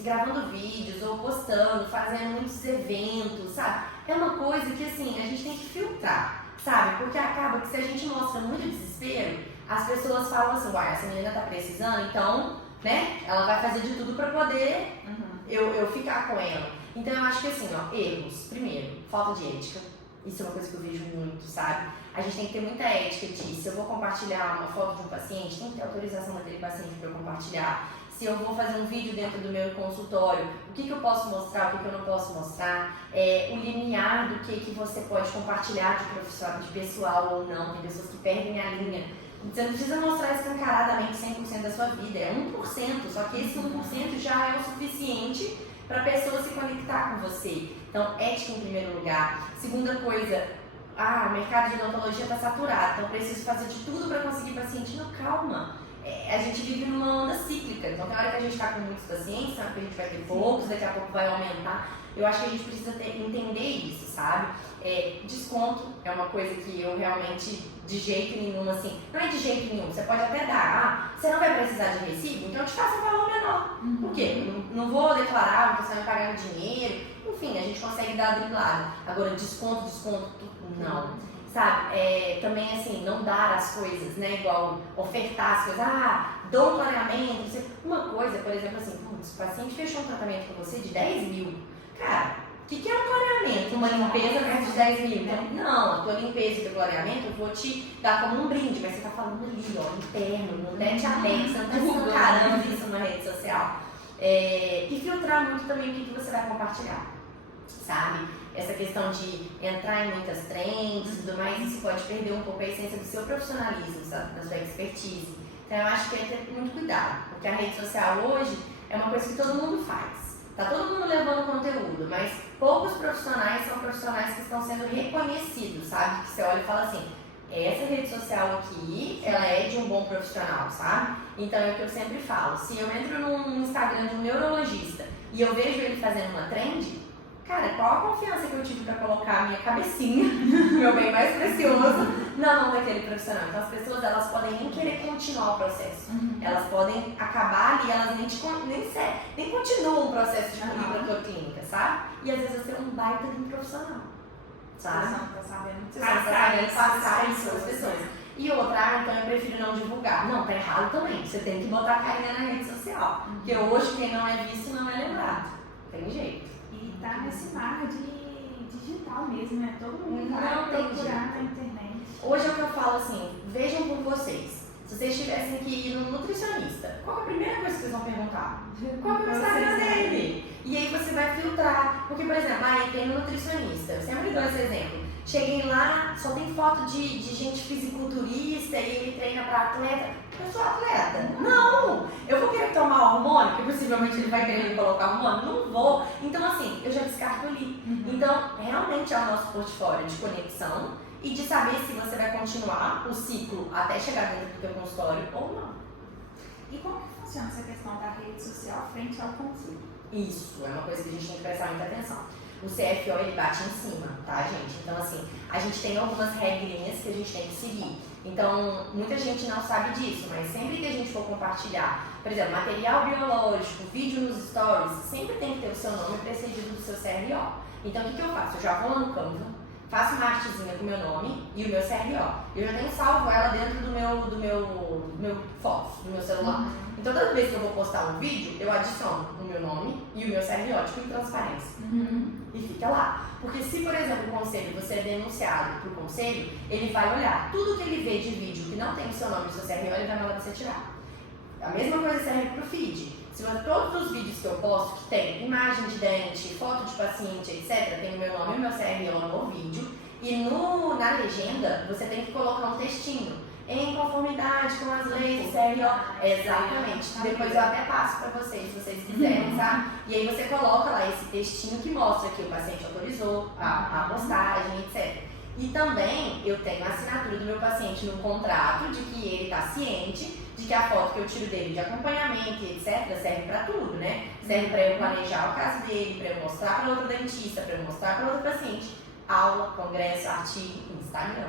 gravando vídeos ou postando, fazendo muitos eventos, sabe? É uma coisa que assim, a gente tem que filtrar, sabe? Porque acaba que se a gente mostra muito desespero, as pessoas falam assim, uai, essa menina tá precisando, então, né? Ela vai fazer de tudo pra poder eu ficar com ela. Então eu acho que assim, erros. Primeiro, falta de ética. Isso é uma coisa que eu vejo muito, sabe? A gente tem que ter muita ética de, se eu vou compartilhar uma foto de um paciente, tem que ter autorização daquele paciente para eu compartilhar. Se eu vou fazer um vídeo dentro do meu consultório, o que eu posso mostrar, o que eu não posso mostrar, o limiar do que você pode compartilhar de pessoal ou não. Tem pessoas que perdem a linha. Você não precisa mostrar escancaradamente 100% da sua vida, é 1%, só que esse 1% já é o suficiente para a pessoa se conectar com você. Então, ética em primeiro lugar. Segunda coisa, o mercado de odontologia está saturado, então preciso fazer de tudo para conseguir paciente. Não, calma. A gente vive numa onda cíclica, então tem hora que a gente está com muitos pacientes, sabe que a gente vai ter poucos, daqui a pouco vai aumentar. Eu acho que a gente precisa entender isso, sabe? Desconto é uma coisa que eu realmente, de jeito nenhum, assim, não é de jeito nenhum, você pode até dar, você não vai precisar de recibo, então eu te faço um valor menor. Por quê? Não vou declarar, você vai pagar dinheiro, enfim, a gente consegue dar a driblada. Agora, desconto, não. Sabe, também assim, não dar as coisas, né, igual ofertar as coisas, dou um clareamento, uma coisa, por exemplo, assim, se o paciente fechou um tratamento com você de 10 mil, cara, o que é um clareamento? Uma limpeza versus 10 mil? Então, não, a tua limpeza e teu clareamento eu vou te dar como um brinde, mas você tá falando ali, interno, no tete a tete, você não tá escancarando isso na rede social. E filtrar muito também o que você vai compartilhar, sabe? Essa questão de entrar em muitas trends e tudo mais, isso pode perder um pouco a essência do seu profissionalismo, sabe? Da sua expertise. Então eu acho que tem que ter muito cuidado, porque a rede social hoje é uma coisa que todo mundo faz. Tá todo mundo levando conteúdo, mas poucos profissionais são profissionais que estão sendo reconhecidos, sabe? Que você olha e fala assim, essa rede social aqui, ela é de um bom profissional, sabe? Então é o que eu sempre falo, se eu entro no Instagram de um neurologista e eu vejo ele fazendo uma trend, cara, qual a confiança que eu tive para colocar a minha cabecinha, meu bem mais precioso, na mão daquele profissional? Então as pessoas, elas podem nem querer continuar o processo. Elas podem acabar ali, elas nem continuam o processo de ir para a tua clínica, sabe? E às vezes você é um baita de um profissional, sabe? Você não tá sabendo passar isso para as pessoas. E outra, então eu prefiro não divulgar. Não, tá errado também. Você tem que botar a carinha na rede social. Porque hoje quem não é visto não é lembrado. Tem jeito. E tá nesse mar de digital mesmo, né? Todo mundo Não vai tem procurar jeito. na internet. Hoje é o que eu falo assim, vejam por vocês. Se vocês tivessem que ir no nutricionista, qual é a primeira coisa que vocês vão perguntar? Qual é o Instagram dele? E aí você vai filtrar. Porque, por exemplo, tem um nutricionista. Eu sempre dou esse exemplo. Cheguei lá, só tem foto de gente fisiculturista e ele treina para atleta. Eu sou atleta? Não! Eu vou querer tomar hormônio, que possivelmente ele vai querer me colocar hormônio? Não vou. Então, assim, eu já descarto ali. Então, realmente é o nosso portfólio de conexão e de saber se você vai continuar o ciclo até chegar dentro do teu consultório ou não. E como que funciona essa questão da rede social frente ao consultório? Isso, é uma coisa que a gente tem que prestar muita atenção. O CFO, ele bate em cima, tá, gente? Então, assim, a gente tem algumas regrinhas que a gente tem que seguir. Então, muita gente não sabe disso, mas sempre que a gente for compartilhar, por exemplo, material biológico, vídeo nos stories, sempre tem que ter o seu nome precedido do seu CRO. Então, o que eu faço? Eu já vou lá no Canva, faço uma artezinha com o meu nome e o meu CRO. Eu já tenho salvo ela dentro do meu fotos, do meu celular. Então toda vez que eu vou postar um vídeo, eu adiciono o meu nome e o meu CRO, tipo em transparência. E fica lá. Porque se, por exemplo, o conselho, você é denunciado pro conselho, ele vai olhar tudo que ele vê de vídeo que não tem o seu nome e o seu CRO, ele vai mandar você tirar. A mesma coisa serve pro feed. Se todos os vídeos que eu posto, que tem imagem de dente, foto de paciente, etc., tem o meu nome e o meu CRO no vídeo, e na legenda você tem que colocar um textinho, em conformidade com as leis, CRO. Exatamente. Depois eu até passo para vocês, se vocês quiserem, sabe? E aí você coloca lá esse textinho que mostra que o paciente autorizou a postagem, etc. E também eu tenho a assinatura do meu paciente no contrato de que ele está ciente de que a foto que eu tiro dele de acompanhamento e etc. serve para tudo, né? Serve para eu planejar o caso dele, para eu mostrar para outro dentista, para eu mostrar para outro paciente, aula, congresso, artigo, Instagram.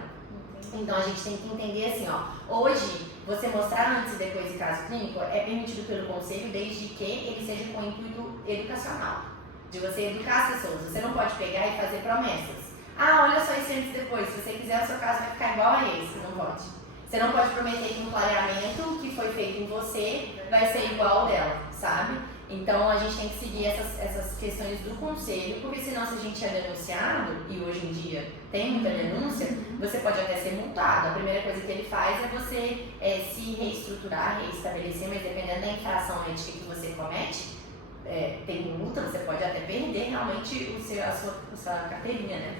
Então a gente tem que entender assim, ó, hoje você mostrar antes e depois de caso clínico é permitido pelo conselho desde que ele seja com intuito educacional, de você educar as pessoas. Você não pode pegar e fazer promessas. Ah, olha só isso antes e depois, se você quiser o seu caso vai ficar igual a esse, não pode. Você não pode prometer que um clareamento que foi feito em você vai ser igual ao dela, sabe? Então a gente tem que seguir essas questões do conselho, porque senão se a gente é denunciado, e hoje em dia tem muita denúncia, você pode até ser multado. A primeira coisa que ele faz é você se reestruturar, reestabelecer, mas dependendo da infração ética que você comete, tem multa, você pode até perder realmente a sua carteirinha, né?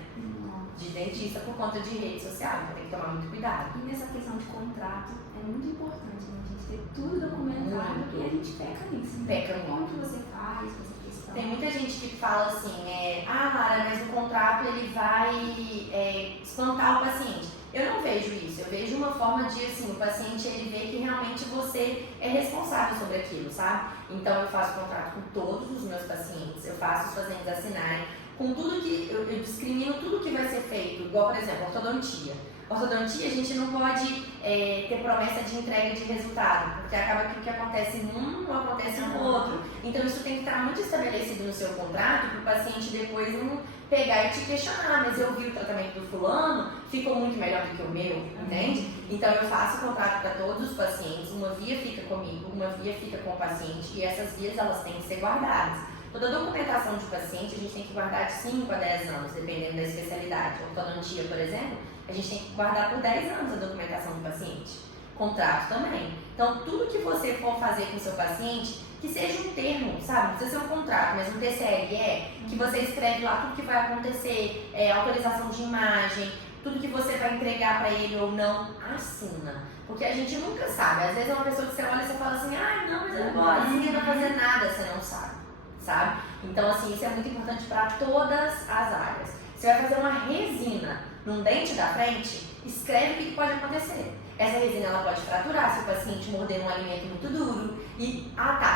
De dentista por conta de rede social, então tem que tomar muito cuidado. E nessa questão de contrato, é muito importante, né? A gente ter tudo documentado e a gente peca nisso. Né? Peca muito. Como que você faz essa questão? Tem muita gente que fala assim, Lara, mas o contrato ele vai espantar o paciente. Eu não vejo isso, eu vejo uma forma de, assim, o paciente ele vê que realmente você é responsável sobre aquilo, sabe? Então eu faço contrato com todos os meus pacientes, eu faço os pacientes assinarem, com tudo que, eu discrimino tudo que vai ser feito, igual, por exemplo, ortodontia. Ortodontia, a gente não pode ter promessa de entrega de resultado, porque acaba que o que acontece em um não acontece no outro. Então isso tem que estar muito estabelecido no seu contrato, para o paciente depois não pegar e te questionar, mas eu vi o tratamento do fulano, ficou muito melhor do que o meu, entende? Então eu faço contrato para todos os pacientes, uma via fica comigo, uma via fica com o paciente, e essas vias elas têm que ser guardadas. Toda a documentação de paciente a gente tem que guardar de 5 a 10 anos, dependendo da especialidade. Ortodontia, por exemplo, a gente tem que guardar por 10 anos a documentação do paciente. Contrato também. Então, tudo que você for fazer com o seu paciente, que seja um termo, sabe? Não precisa ser um contrato, mas um TCRE, que você escreve lá tudo que vai acontecer, autorização de imagem, tudo que você vai entregar para ele ou não, assina. Porque a gente nunca sabe. Às vezes é uma pessoa que você olha e você fala assim, não, mas eu não gosto, ninguém vai fazer nada, você não sabe? Então, assim, isso é muito importante para todas as áreas. Você vai fazer uma resina num dente da frente, escreve o que pode acontecer. Essa resina ela pode fraturar se o paciente morder um alimento muito duro e,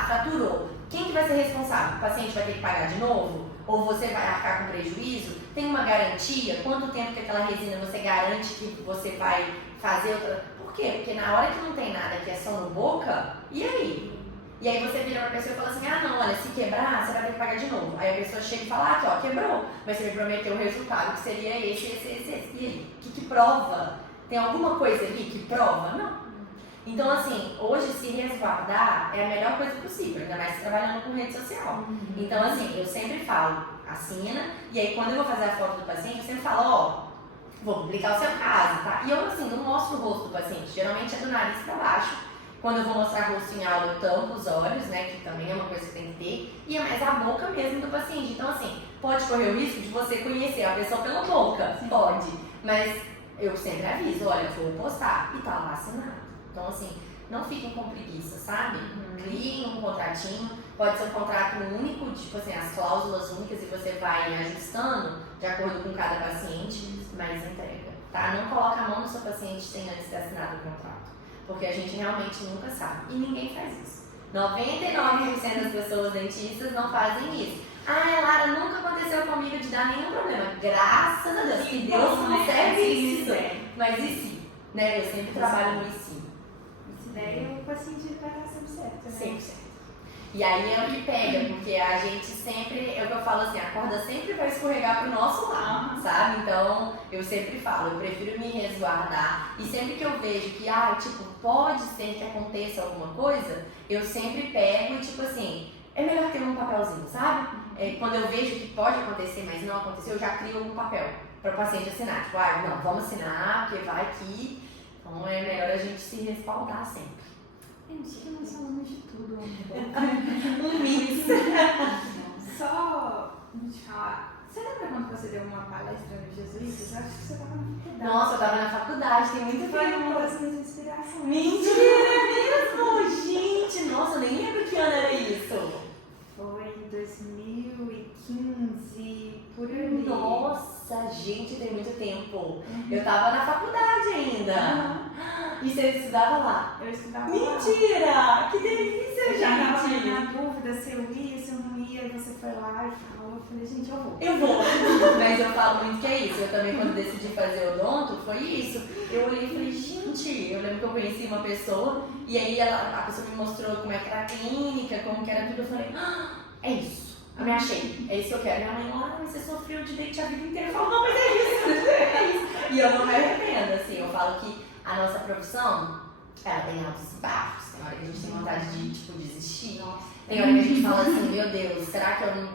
fraturou. Quem que vai ser responsável? O paciente vai ter que pagar de novo? Ou você vai arcar com prejuízo? Tem uma garantia? Quanto tempo que aquela resina você garante que você vai fazer outra? Por quê? Porque na hora que não tem nada, que é só no boca, e aí? E aí você vira pra pessoa e fala assim, não, olha, se quebrar, você vai ter que pagar de novo. Aí a pessoa chega e fala, aqui ó, quebrou, mas você me prometeu o resultado que seria esse. E aí, o que prova? Tem alguma coisa ali que prova? Não. Então assim, hoje se resguardar é a melhor coisa possível, ainda mais trabalhando com rede social. Então assim, eu sempre falo, assina, e aí quando eu vou fazer a foto do paciente, eu sempre falo, vou publicar o seu caso, tá? E eu assim, não mostro o rosto do paciente, geralmente é do nariz pra baixo. Quando eu vou mostrar rosto em aula, eu tampo os olhos, né, que também é uma coisa que tem que ter, e é mais a boca mesmo do paciente. Então, assim, pode correr o risco de você conhecer a pessoa pela boca, pode, mas eu sempre aviso, olha, vou postar, e tá lá assinado. Então, assim, não fiquem com preguiça, sabe? Criem um contratinho, pode ser um contrato único, tipo assim, as cláusulas únicas, e você vai ajustando de acordo com cada paciente, mas entrega, tá? Não coloca a mão no seu paciente sem antes ter assinado o contrato. Porque a gente realmente nunca sabe. E ninguém faz isso. 99% das pessoas dentistas não fazem isso. Lara, nunca aconteceu comigo de dar nenhum problema. Graças a Deus, que Deus conserve isso. Mas e se? Né? Eu sempre trabalho no e se. Se der, o paciente vai estar sempre certo, né? 100%. E aí é o que pega, porque a gente sempre, é o que eu falo assim, a corda sempre vai escorregar pro nosso lado, sabe? Então, eu sempre falo, eu prefiro me resguardar. E sempre que eu vejo que, pode ser que aconteça alguma coisa, eu sempre pego e, tipo assim, é melhor ter um papelzinho, sabe? Quando eu vejo que pode acontecer, mas não aconteceu, eu já crio algum papel para o paciente assinar. Tipo, não, vamos assinar, porque vai aqui. Então, é melhor a gente se respaldar sempre. Gente, que nós falamos de tudo. Um mix. Só, deixa eu falar, você lembra quando você deu uma palestra no Jesuítas? Eu acho que você estava na faculdade. Nossa, eu tava na faculdade, tem muito Foi tempo. uma das minhas inspirações. Mentira mesmo! Gente, nossa, eu nem lembro que ano era isso. Foi em 2015, por ali. Nossa, gente, tem muito tempo. Eu tava na faculdade ainda. E você estudava lá? Eu estudava lá. Mentira! Que delícia, Eu já tava gente! na dúvida se eu ia, se eu não ia, e você foi lá e falou. Eu falei, gente, eu vou. Eu vou, mas eu falo muito que é isso. Eu também, quando decidi fazer odonto, foi isso. Eu olhei e falei, gente, eu lembro que eu conheci uma pessoa e aí a pessoa me mostrou como é que era a clínica, como que era tudo. Eu falei, é isso. Eu me achei, é isso que eu quero. Minha mãe, mas você sofreu de dente a vida inteira. Eu falo, não, mas é isso. E eu não me arrependo, assim. Eu falo que a nossa profissão, ela tem altos e baixos. Tem hora que a gente tem vontade de, desistir. Tem hora que a gente fala assim, meu Deus, será que eu não,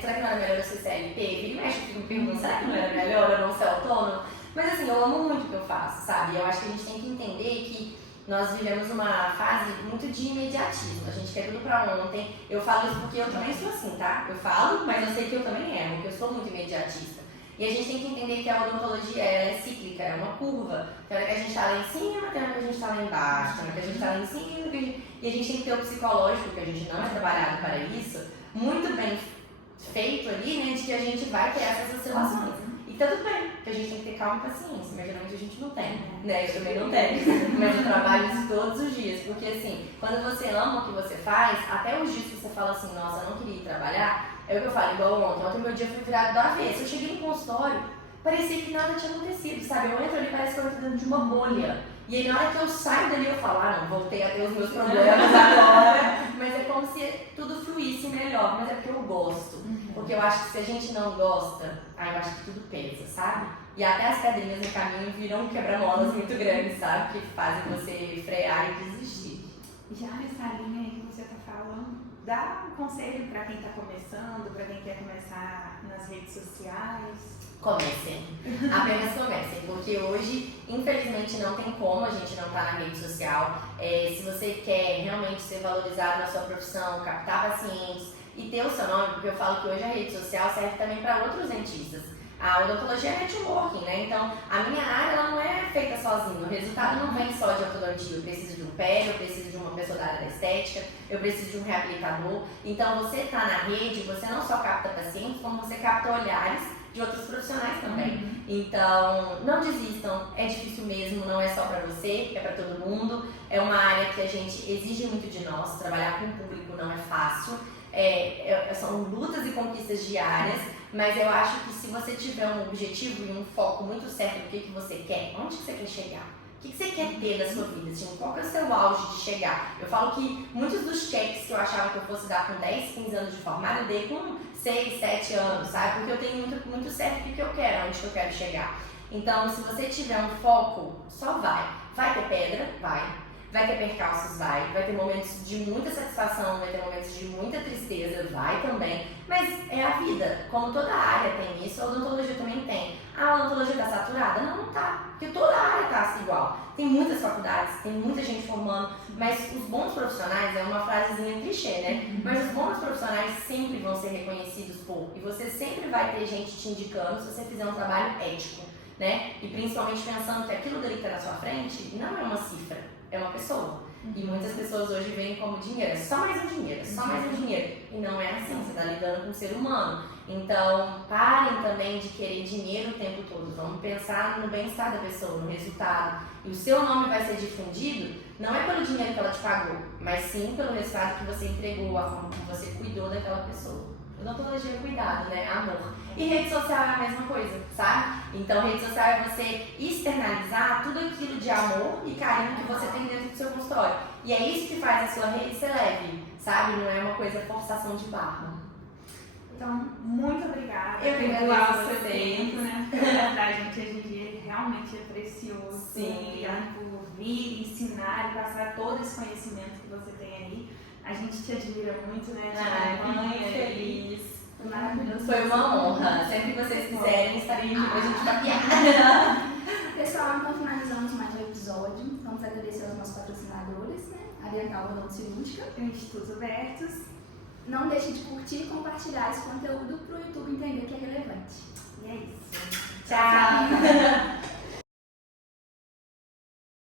será que não era melhor eu ser CLT? Vira e mexe, eu fico me perguntando, será que não era melhor eu não ser autônomo? Mas assim, eu amo muito o que eu faço, sabe? Eu acho que a gente tem que entender que nós vivemos uma fase muito de imediatismo. A gente quer tudo pra ontem. Eu falo isso porque eu também sou assim, tá? Eu falo, mas eu sei que eu também erro, porque eu sou muito imediatista. E a gente tem que entender que a odontologia ela é cíclica, é uma curva. Tem hora que a gente tá lá em cima, tem hora que a gente tá lá embaixo, tem hora que a gente tá lá em cima, e a gente tem que ter o psicológico, que a gente não é trabalhado para isso, muito bem feito ali, né, de que a gente vai ter essas oscilações. E tá tudo bem, porque a gente tem que ter calma e paciência, mas geralmente a gente não tem, né? Eu também não tenho, mas eu trabalho isso todos os dias, porque assim, quando você ama o que você faz, até os dias que você fala assim, nossa, eu não queria ir trabalhar, é o que eu falo, igual ontem meu dia foi virado do avesso, eu cheguei no consultório, parecia que nada tinha acontecido, sabe? Eu entro ali, parece que eu entro dentro de uma bolha, e aí na hora que eu saio dali eu falo, não, voltei a ter os meus problemas agora, mas é como se tudo fluísse melhor, mas é porque eu gosto. Porque eu acho que se a gente não gosta, aí eu acho que tudo pesa, sabe? E até as pedrinhas no caminho viram quebra-molas muito grandes, sabe? Que fazem você frear e desistir. Já nessa linha aí que você tá falando, dá um conselho para quem tá começando, para quem quer começar nas redes sociais? Comecem, apenas comecem, porque hoje, infelizmente, não tem como a gente não estar na rede social. Se você quer realmente ser valorizado na sua profissão, captar pacientes e ter o seu nome, porque eu falo que hoje a rede social serve também para outros dentistas. A odontologia é networking, né? Então, a minha área ela não é feita sozinha, o resultado não vem só de ortodontia. Eu preciso de um pé, eu preciso de uma pessoa da área da estética, eu preciso de um reabilitador. Então, você está na rede, você não só capta pacientes, como você capta olhares de outros profissionais também. Então, não desistam, é difícil mesmo, não é só para você, é para todo mundo. É uma área que a gente exige muito de nós, trabalhar com o público não é fácil. São lutas e conquistas diárias, mas eu acho que se você tiver um objetivo e um foco muito certo do que você quer, onde que você quer chegar, o que você quer ter na sua vida, assim, qual que é o seu auge de chegar. Eu falo que muitos dos cheques que eu achava que eu fosse dar com 10, 15 anos de formada, eu dei com 6, 7 anos, sabe? Porque eu tenho muito certo o que eu quero, onde que eu quero chegar. Então, se você tiver um foco, só vai. Vai ter pedra? Vai ter percalços? Vai ter momentos de muita satisfação, vai ter momentos de muita tristeza? Vai também. Mas é a vida. Como toda área tem isso, a odontologia também tem. A odontologia está saturada? Não tá. Porque toda a área está igual. Tem muitas faculdades, tem muita gente formando, mas os bons profissionais, é uma frasezinha clichê, né? Mas os bons profissionais sempre vão ser reconhecidos por, e você sempre vai ter gente te indicando se você fizer um trabalho ético, né? E principalmente pensando que aquilo dali que está na sua frente não é uma cifra, é uma pessoa. E muitas pessoas hoje veem como dinheiro, é só mais um dinheiro, só mais um dinheiro. E não é assim, você está lidando com um ser humano. Então, parem também de querer dinheiro o tempo todo. Vamos pensar no bem-estar da pessoa, no resultado. E o seu nome vai ser difundido, não é pelo dinheiro que ela te pagou, mas sim pelo resultado que você entregou, a forma que você cuidou daquela pessoa. Odontologia é cuidado, né? Amor. E rede social é a mesma coisa, sabe? Então, rede social é você externalizar tudo aquilo de amor e carinho que você tem dentro do seu consultório. E é isso que faz a sua rede ser leve, sabe? Não é uma coisa forçação de barra. Então, muito obrigada Eu por agradeço doar o a seu vocês. tempo, né? Porque a tempo da gente hoje em dia realmente é precioso. Sim. Obrigada por vir, ensinar e passar todo esse conhecimento que você tem aí. A gente te admira muito, né? Te acompanha Muito e feliz. foi maravilhoso. Foi uma honra. Sempre que vocês quiserem, estarei aqui pra gente papiar. Pessoal, então finalizamos mais um episódio. Vamos agradecer aos nossos patrocinadores, né? A Dental Odontocirúrgica. O Instituto Vertus. Não deixe de curtir e compartilhar esse conteúdo para o YouTube entender que é relevante. E é isso. Tchau.